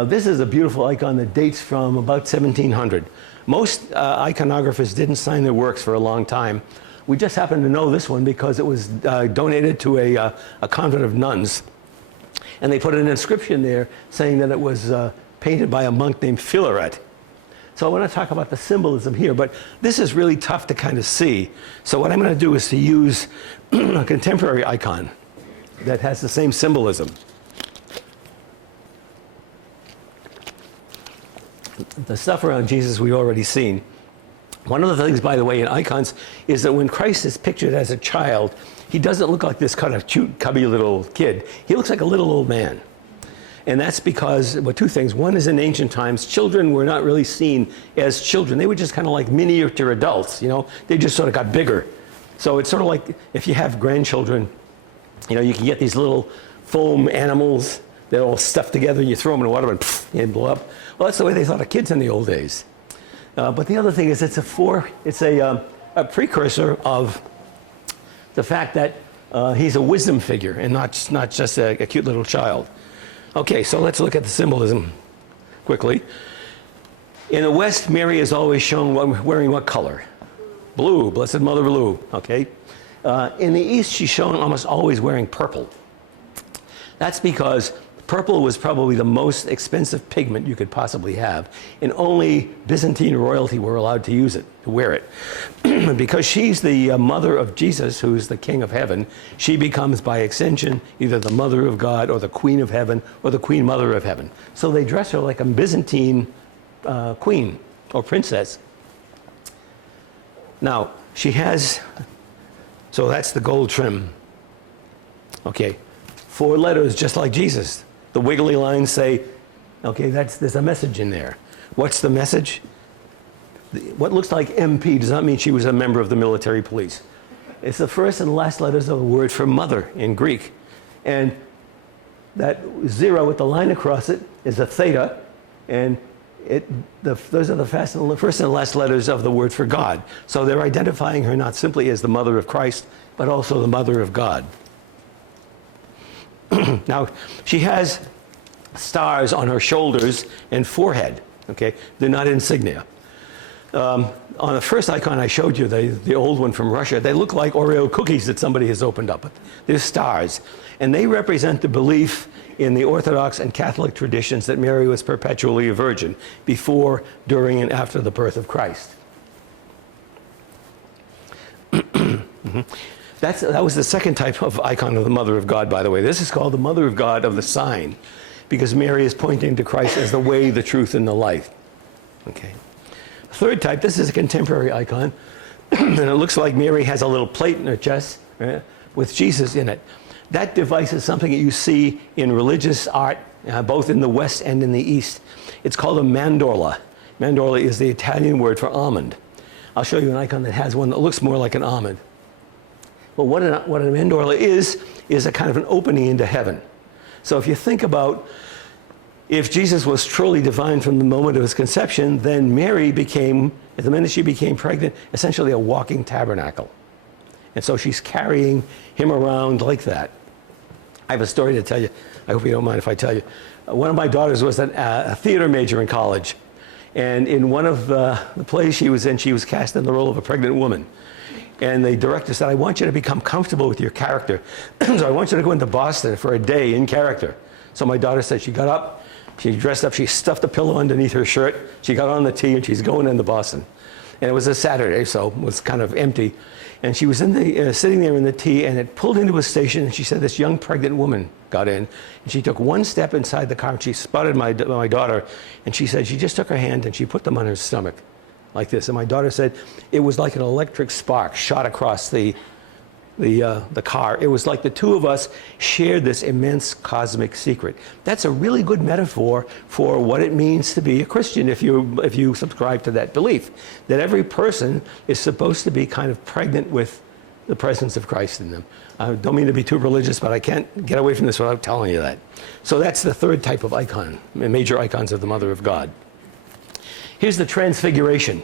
This is a beautiful icon that dates from about 1700. Most iconographers didn't sign their works for a long time. We just happen to know this one because it was donated to a convent of nuns. And they put an inscription there saying that it was painted by a monk named Philaret. So I want to talk about the symbolism here, but this is really tough to kind of see. So what I'm going to do is to use a contemporary icon that has the same symbolism. The stuff around Jesus we've already seen. One of the things, by the way, in icons is that when Christ is pictured as a child, he doesn't look like this kind of cute, cubby little kid. He looks like a little old man. And that's because, well, two things. One is in ancient times, children were not really seen as children. They were just kind of like miniature adults, They just sort of got bigger. So it's sort of like if you have grandchildren, you can get these little foam animals that all stuff together, and you throw them in the water and poof, they blow up. Well, that's the way they thought of kids in the old days. But the other thing is it's a precursor of the fact that he's a wisdom figure and not just a cute little child. Okay, so let's look at the symbolism quickly. In the West, Mary is always shown wearing what color? Blue, Blessed Mother Blue, okay? In the East, she's shown almost always wearing purple. That's because purple was probably the most expensive pigment you could possibly have, and only Byzantine royalty were allowed to use it, to wear it. Because she's the mother of Jesus, who's the King of Heaven, she becomes, by extension, either the Mother of God or the Queen of Heaven or the Queen Mother of Heaven. So they dress her like a Byzantine queen or princess. Now, she has, so that's the gold trim. Okay, 4 letters just like Jesus. The wiggly lines say, okay, there's a message in there. What's the message? What looks like MP does not mean she was a member of the military police. It's the first and last letters of the word for mother in Greek. And that 0 with the line across it is a theta, and those are the first and last letters of the word for God. So they're identifying her not simply as the mother of Christ, but also the mother of God. Now, she has stars on her shoulders and forehead, okay? They're not insignia. On the first icon I showed you, the old one from Russia, they look like Oreo cookies that somebody has opened up. They're stars. And they represent the belief in the Orthodox and Catholic traditions that Mary was perpetually a virgin before, during, and after the birth of Christ. That was the second type of icon of the Mother of God, by the way. This is called the Mother of God of the sign, because Mary is pointing to Christ as the way, the truth, and the life. Okay. Third type, this is a contemporary icon, and it looks like Mary has a little plate in her chest with Jesus in it. That device is something that you see in religious art, both in the West and in the East. It's called a mandorla. Mandorla is the Italian word for almond. I'll show you an icon that has one that looks more like an almond. Well, what a mandorla is a kind of an opening into heaven. So if you think about, if Jesus was truly divine from the moment of his conception, then Mary became, at the minute she became pregnant, essentially a walking tabernacle. And so she's carrying him around like that. I have a story to tell you. I hope you don't mind if I tell you. One of my daughters was a theater major in college. And in one of the plays she was in, she was cast in the role of a pregnant woman. And the director said, I want you to become comfortable with your character. So I want you to go into Boston for a day in character. So my daughter said, she got up, she dressed up, she stuffed a pillow underneath her shirt, she got on the T, and she's going into Boston. And it was a Saturday, so it was kind of empty. And she was in the, sitting there in the T, and it pulled into a station, and she said this young pregnant woman got in, and she took one step inside the car, and she spotted my daughter, and she said she just took her hand and she put them on her stomach, like this. And my daughter said it was like an electric spark shot across the car. It was like the two of us shared this immense cosmic secret. That's a really good metaphor for what it means to be a Christian if you subscribe to that belief, that every person is supposed to be kind of pregnant with the presence of Christ in them. I don't mean to be too religious, but I can't get away from this without telling you that. So that's the third type of icon, major icons of the Mother of God. Here's the Transfiguration.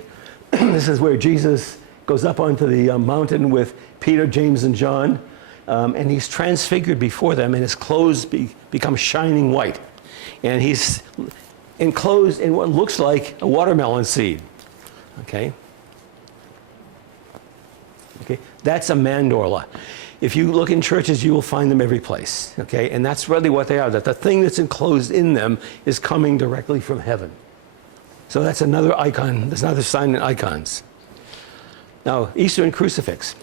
This is where Jesus goes up onto the mountain with Peter, James, and John, and he's transfigured before them, and his clothes become shining white. And he's enclosed in what looks like a watermelon seed. Okay? Okay, that's a mandorla. If you look in churches, you will find them every place. Okay, and that's really what they are, that the thing that's enclosed in them is coming directly from heaven. So that's another icon, that's another sign in icons. Now, Eastern crucifix.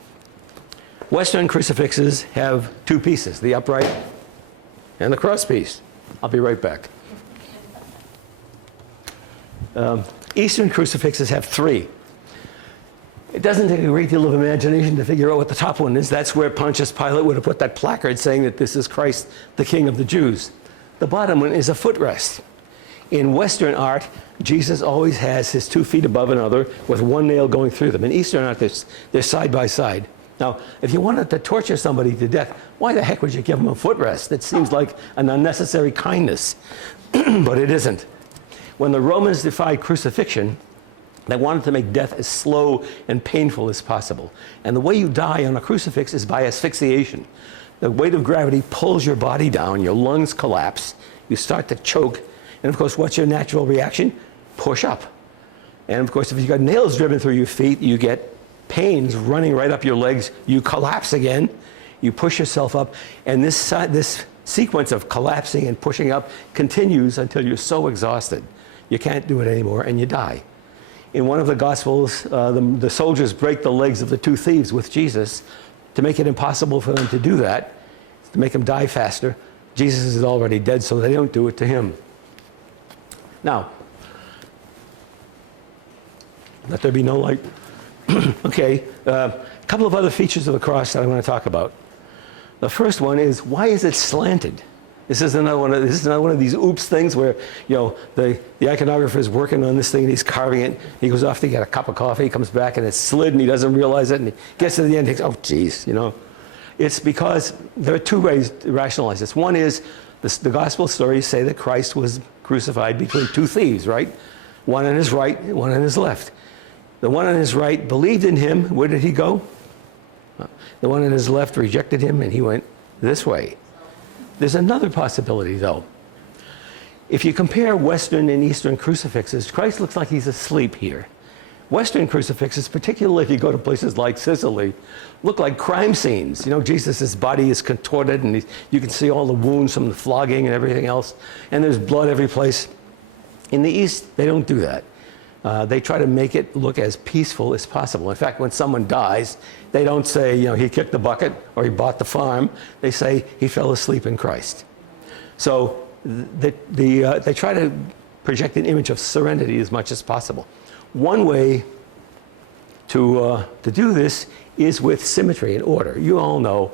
Western crucifixes have two pieces, the upright and the cross piece. I'll be right back. Eastern crucifixes have three. It doesn't take a great deal of imagination to figure out what the top one is. That's where Pontius Pilate would have put that placard saying that this is Christ, the King of the Jews. The bottom one is a footrest. In Western art, Jesus always has his 2 feet above another with one nail going through them. In Eastern art, they're side by side. Now, if you wanted to torture somebody to death, why the heck would you give them a footrest? It seems like an unnecessary kindness, but it isn't. When the Romans defied crucifixion, they wanted to make death as slow and painful as possible. And the way you die on a crucifix is by asphyxiation. The weight of gravity pulls your body down, your lungs collapse, you start to choke, and of course, what's your natural reaction? Push up. And of course, if you've got nails driven through your feet, you get pains running right up your legs, you collapse again, you push yourself up, and this sequence of collapsing and pushing up continues until you're so exhausted you can't do it anymore and you die. In one of the Gospels, the soldiers break the legs of the 2 thieves with Jesus to make it impossible for them to do that, to make them die faster. Jesus is already dead, so they don't do it to him. Now, let there be no light. Okay, a couple of other features of the cross that I want to talk about. The first one is, why is it slanted? This is another one of these oops things where, you know, the iconographer is working on this thing and he's carving it. He goes off to get a cup of coffee, he comes back and it's slid and he doesn't realize it, and he gets to the end and thinks, oh geez, you know. It's because there are 2 ways to rationalize this. One is the gospel stories say that Christ was crucified between 2 thieves, right? One on his right, one on his left. The one on his right believed in him. Where did he go? The one on his left rejected him and he went this way. There's another possibility, though. If you compare Western and Eastern crucifixes, Christ looks like he's asleep here. Western crucifixes, particularly if you go to places like Sicily, look like crime scenes. You know, Jesus' body is contorted, and you can see all the wounds from the flogging and everything else, and there's blood every place. In the East, they don't do that. They try to make it look as peaceful as possible. In fact, when someone dies, they don't say, you know, he kicked the bucket or he bought the farm. They say he fell asleep in Christ. So they try to project an image of serenity as much as possible. One way to do this is with symmetry and order. You all know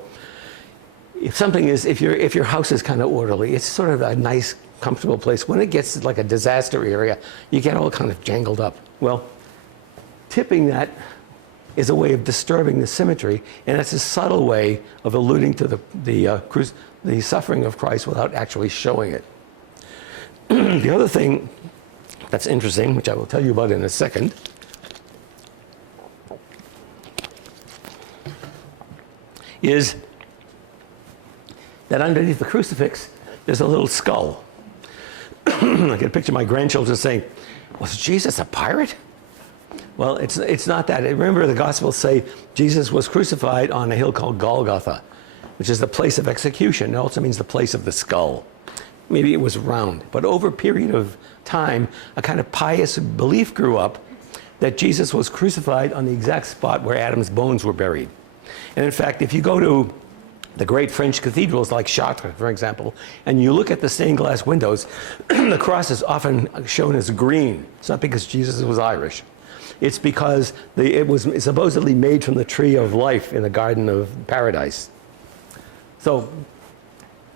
if your house is kind of orderly, it's sort of a nice, comfortable place. When it gets like a disaster area, you get all kind of jangled up. Well, tipping that is a way of disturbing the symmetry, and it's a subtle way of alluding to the suffering of Christ without actually showing it. The other thing that's interesting, which I will tell you about in a second, is that underneath the crucifix, there's a little skull. I can picture my grandchildren saying, was Jesus a pirate? Well, it's not that. Remember, the Gospels say Jesus was crucified on a hill called Golgotha, which is the place of execution. It also means the place of the skull. Maybe it was round. But over a period of time, a kind of pious belief grew up that Jesus was crucified on the exact spot where Adam's bones were buried. And in fact, if you go to the great French cathedrals like Chartres, for example, and you look at the stained glass windows, the cross is often shown as green. It's not because Jesus was Irish. It's because it was supposedly made from the tree of life in the Garden of Paradise. So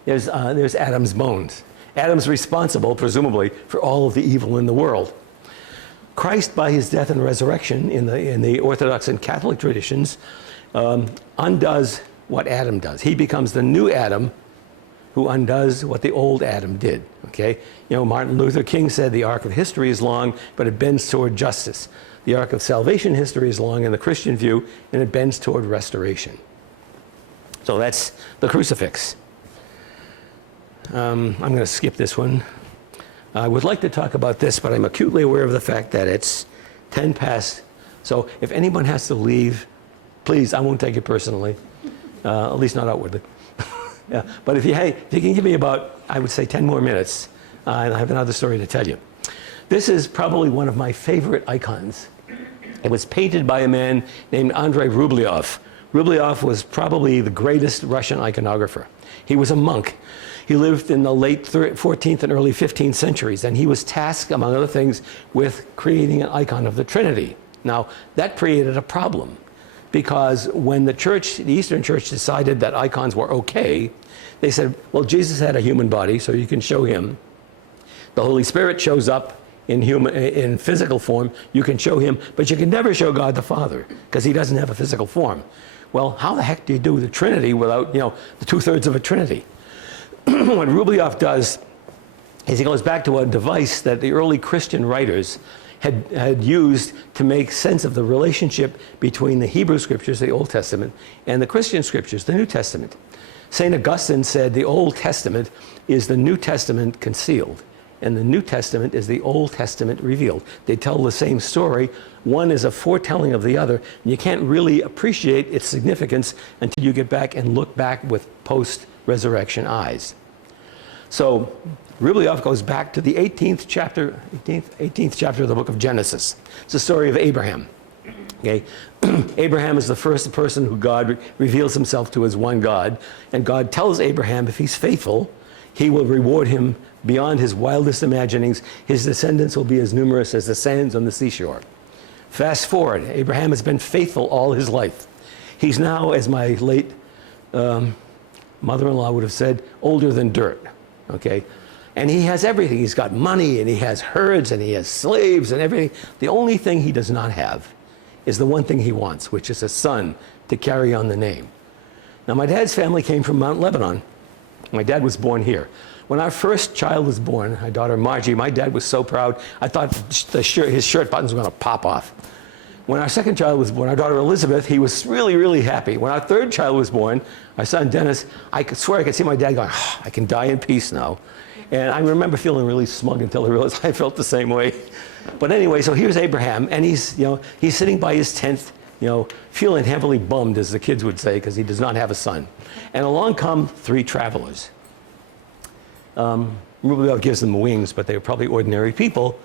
there's Adam's bones. Adam's responsible, presumably, for all of the evil in the world. Christ, by his death and resurrection in the Orthodox and Catholic traditions, undoes what Adam does. He becomes the new Adam who undoes what the old Adam did. Okay? You know, Martin Luther King said the arc of history is long, but it bends toward justice. The arc of salvation history is long in the Christian view, and it bends toward restoration. So that's the crucifix. I'm going to skip this one. I would like to talk about this, but I'm acutely aware of the fact that it's 10 past. So if anyone has to leave, please, I won't take it personally, at least not outwardly. Yeah. But if you can give me about, I would say, 10 more minutes, and I have another story to tell you. This is probably one of my favorite icons. It was painted by a man named Andrei Rublev. Rublev was probably the greatest Russian iconographer. He was a monk. He lived in the late 14th and early 15th centuries, and he was tasked, among other things, with creating an icon of the Trinity. Now, that created a problem, because when the Eastern Church decided that icons were okay, they said, well, Jesus had a human body, so you can show him. The Holy Spirit shows up in physical form, you can show him, but you can never show God the Father, because he doesn't have a physical form. Well, how the heck do you do the Trinity without, the 2/3 of a Trinity? What Rublev does is he goes back to a device that the early Christian writers had used to make sense of the relationship between the Hebrew Scriptures, the Old Testament, and the Christian Scriptures, the New Testament. St. Augustine said the Old Testament is the New Testament concealed, and the New Testament is the Old Testament revealed. They tell the same story. One is a foretelling of the other, and you can't really appreciate its significance until you get back and look back with post-resurrection eyes. So Rublev goes back to the 18th chapter of the book of Genesis. It's the story of Abraham. Okay? Abraham is the first person who God reveals himself to as one God, and God tells Abraham if he's faithful, he will reward him beyond his wildest imaginings. His descendants will be as numerous as the sands on the seashore. Fast forward, Abraham has been faithful all his life. He's now, as my late mother-in-law would have said, older than dirt. Okay? And he has everything. He's got money, and he has herds, and he has slaves, and everything. The only thing he does not have is the one thing he wants, which is a son to carry on the name. Now, my dad's family came from Mount Lebanon. My dad was born here. When our first child was born, my daughter Margie, my dad was so proud, I thought his shirt buttons were going to pop off. When our second child was born, our daughter Elizabeth, he was really, really happy. When our third child was born, our son Dennis, I could swear I could see my dad going, oh, I can die in peace now. And I remember feeling really smug until I realized I felt the same way. But anyway, so here's Abraham, and he's sitting by his tent, feeling heavily bummed, as the kids would say, because he does not have a son. And along come three travelers. Rubaiyat gives them wings, but they were probably ordinary people.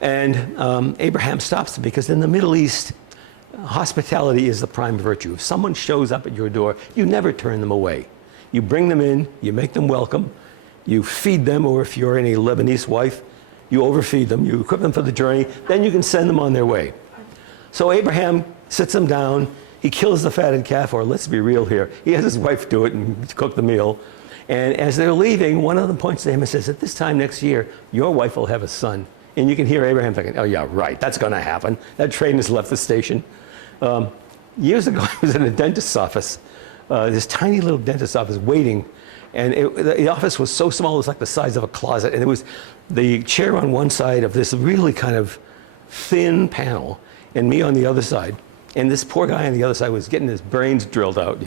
And Abraham stops them, because in the Middle East, hospitality is the prime virtue. If someone shows up at your door, you never turn them away. You bring them in, you make them welcome, you feed them, or if you're any Lebanese wife, you overfeed them, you equip them for the journey, then you can send them on their way. So Abraham sits them down, he kills the fatted calf, or let's be real here, he has his wife do it and cook the meal. And as they're leaving, one of them points to him and says, at this time next year, your wife will have a son. And you can hear Abraham thinking, oh yeah, right, that's going to happen. That train has left the station. Years ago, I was in a dentist's office, this tiny little dentist's office waiting. And the office was so small, it was like the size of a closet. And it was the chair on one side of this really kind of thin panel, and me on the other side. And this poor guy on the other side was getting his brains drilled out,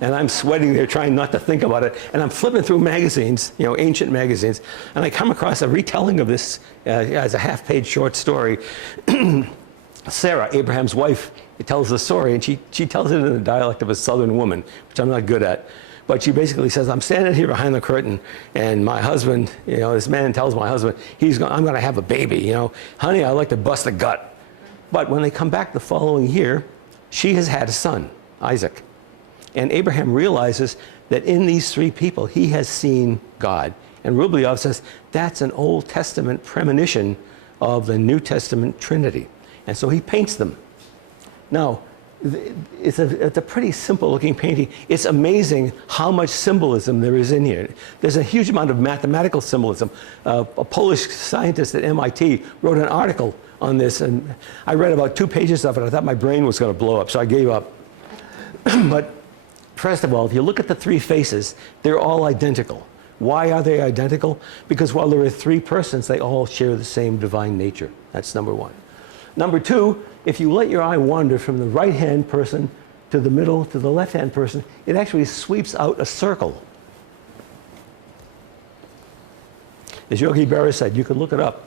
and I'm sweating there trying not to think about it. And I'm flipping through magazines, ancient magazines, and I come across a retelling of this as a half-page short story. Sarah, Abraham's wife, tells the story, and she tells it in the dialect of a southern woman, which I'm not good at. But she basically says, I'm standing here behind the curtain, and my husband, this man tells my husband, I'm going to have a baby, honey, I'd like to bust a gut. But when they come back the following year, she has had a son, Isaac. And Abraham realizes that in these three people, he has seen God. And Rubaiyat says, that's an Old Testament premonition of the New Testament Trinity. And so he paints them. Now, it's a pretty simple looking painting. It's amazing how much symbolism there is in here. There's a huge amount of mathematical symbolism. A Polish scientist at MIT wrote an article on this, and I read about 2 pages of it. I thought my brain was going to blow up, so I gave up. But first of all, if you look at the three faces, they're all identical. Why are they identical? Because while there are 3 persons, they all share the same divine nature. That's number 1. Number 2, if you let your eye wander from the right-hand person to the middle to the left-hand person, it actually sweeps out a circle. As Yogi Berra said, you can look it up.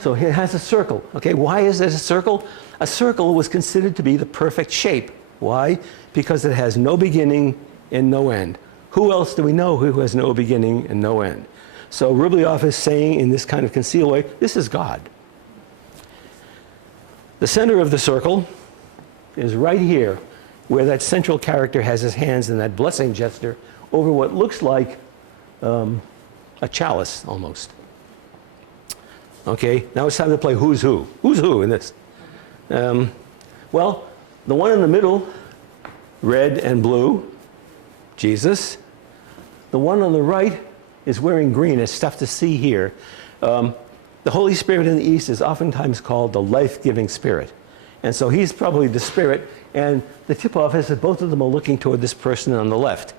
So it has a circle. Okay, why is it a circle? A circle was considered to be the perfect shape. Why? Because it has no beginning and no end. Who else do we know who has no beginning and no end? So Rubaiyat is saying in this kind of concealed way, this is God. The center of the circle is right here, where that central character has his hands in that blessing gesture over what looks like a chalice, almost. Okay, now it's time to play Who's Who. Who's who in this? Well, the one in the middle, red and blue, Jesus. The one on the right is wearing green. It's tough to see here. The Holy Spirit in the East is oftentimes called the life-giving Spirit. And so he's probably the Spirit, and the tip-off is that both of them are looking toward this person on the left,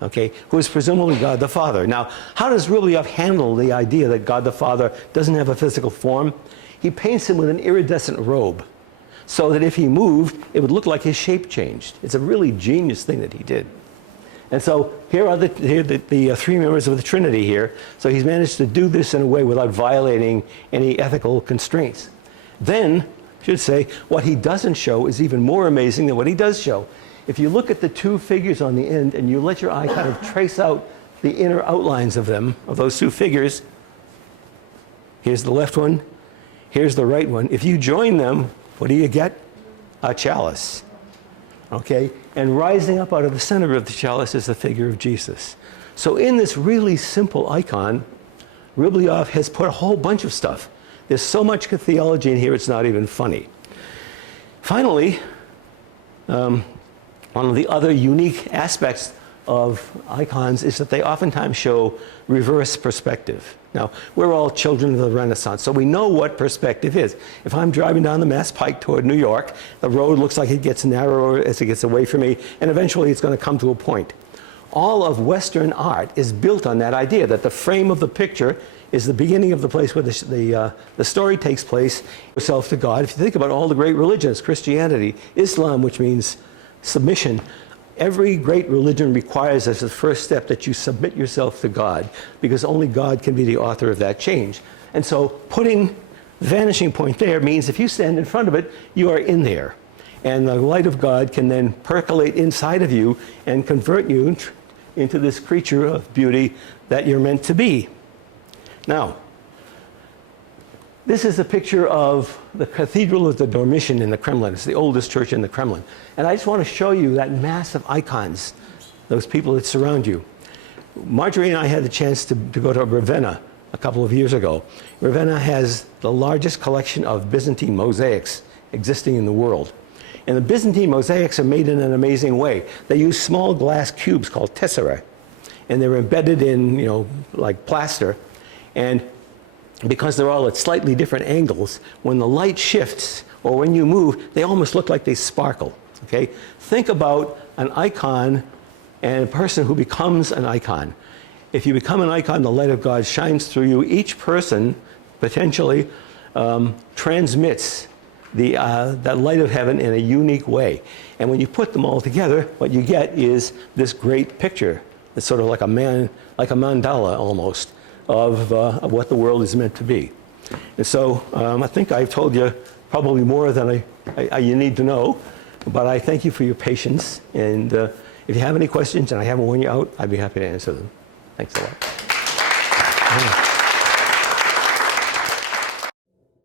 okay, who is presumably God the Father. Now, how does Rubaiyat handle the idea that God the Father doesn't have a physical form? He paints him with an iridescent robe, so that if he moved, it would look like his shape changed. It's a really genius thing that he did. And so here are the 3 members of the Trinity here. So he's managed to do this in a way without violating any ethical constraints. Then, I should say, what he doesn't show is even more amazing than what he does show. If you look at the 2 figures on the end and you let your eye kind of trace out the inner outlines of them, of those 2 figures, here's the left one, here's the right one. If you join them, what do you get? A chalice. Okay? And rising up out of the center of the chalice is the figure of Jesus. So in this really simple icon, Rubaiyat has put a whole bunch of stuff. There's so much theology in here, it's not even funny. Finally, one of the other unique aspects of icons is that they oftentimes show reverse perspective. Now, we're all children of the Renaissance, so we know what perspective is. If I'm driving down the Mass Pike toward New York, the road looks like it gets narrower as it gets away from me, and eventually it's going to come to a point. All of Western art is built on that idea that the frame of the picture is the beginning of the place where the story takes place, yourself to God. If you think about all the great religions, Christianity, Islam, which means submission, every great religion requires as the first step that you submit yourself to God, because only God can be the author of that change. And so putting The vanishing point there means if you stand in front of it, you are in there. And the light of God can then percolate inside of you and convert you into this creature of beauty that you're meant to be. Now, this is a picture of the Cathedral of the Dormition in the Kremlin. It's the oldest church in the Kremlin. And I just want to show you that mass of icons, those people that surround you. Marjorie and I had the chance to go to Ravenna a couple of years ago. Ravenna has the largest collection of Byzantine mosaics existing in the world. And the Byzantine mosaics are made in an amazing way. They use small glass cubes called tesserae, and they're embedded in, like plaster. And because they're all at slightly different angles, when the light shifts or when you move, they almost look like they sparkle. Okay? Think about an icon and a person who becomes an icon. If you become an icon, the light of God shines through you. Each person potentially transmits that light of heaven in a unique way. And when you put them all together, what you get is this great picture. It's sort of like a mandala almost of what the world is meant to be. And so I think I've told you probably more than you need to know, but I thank you for your patience. And if you have any questions and I haven't worn you out, I'd be happy to answer them. Thanks a lot.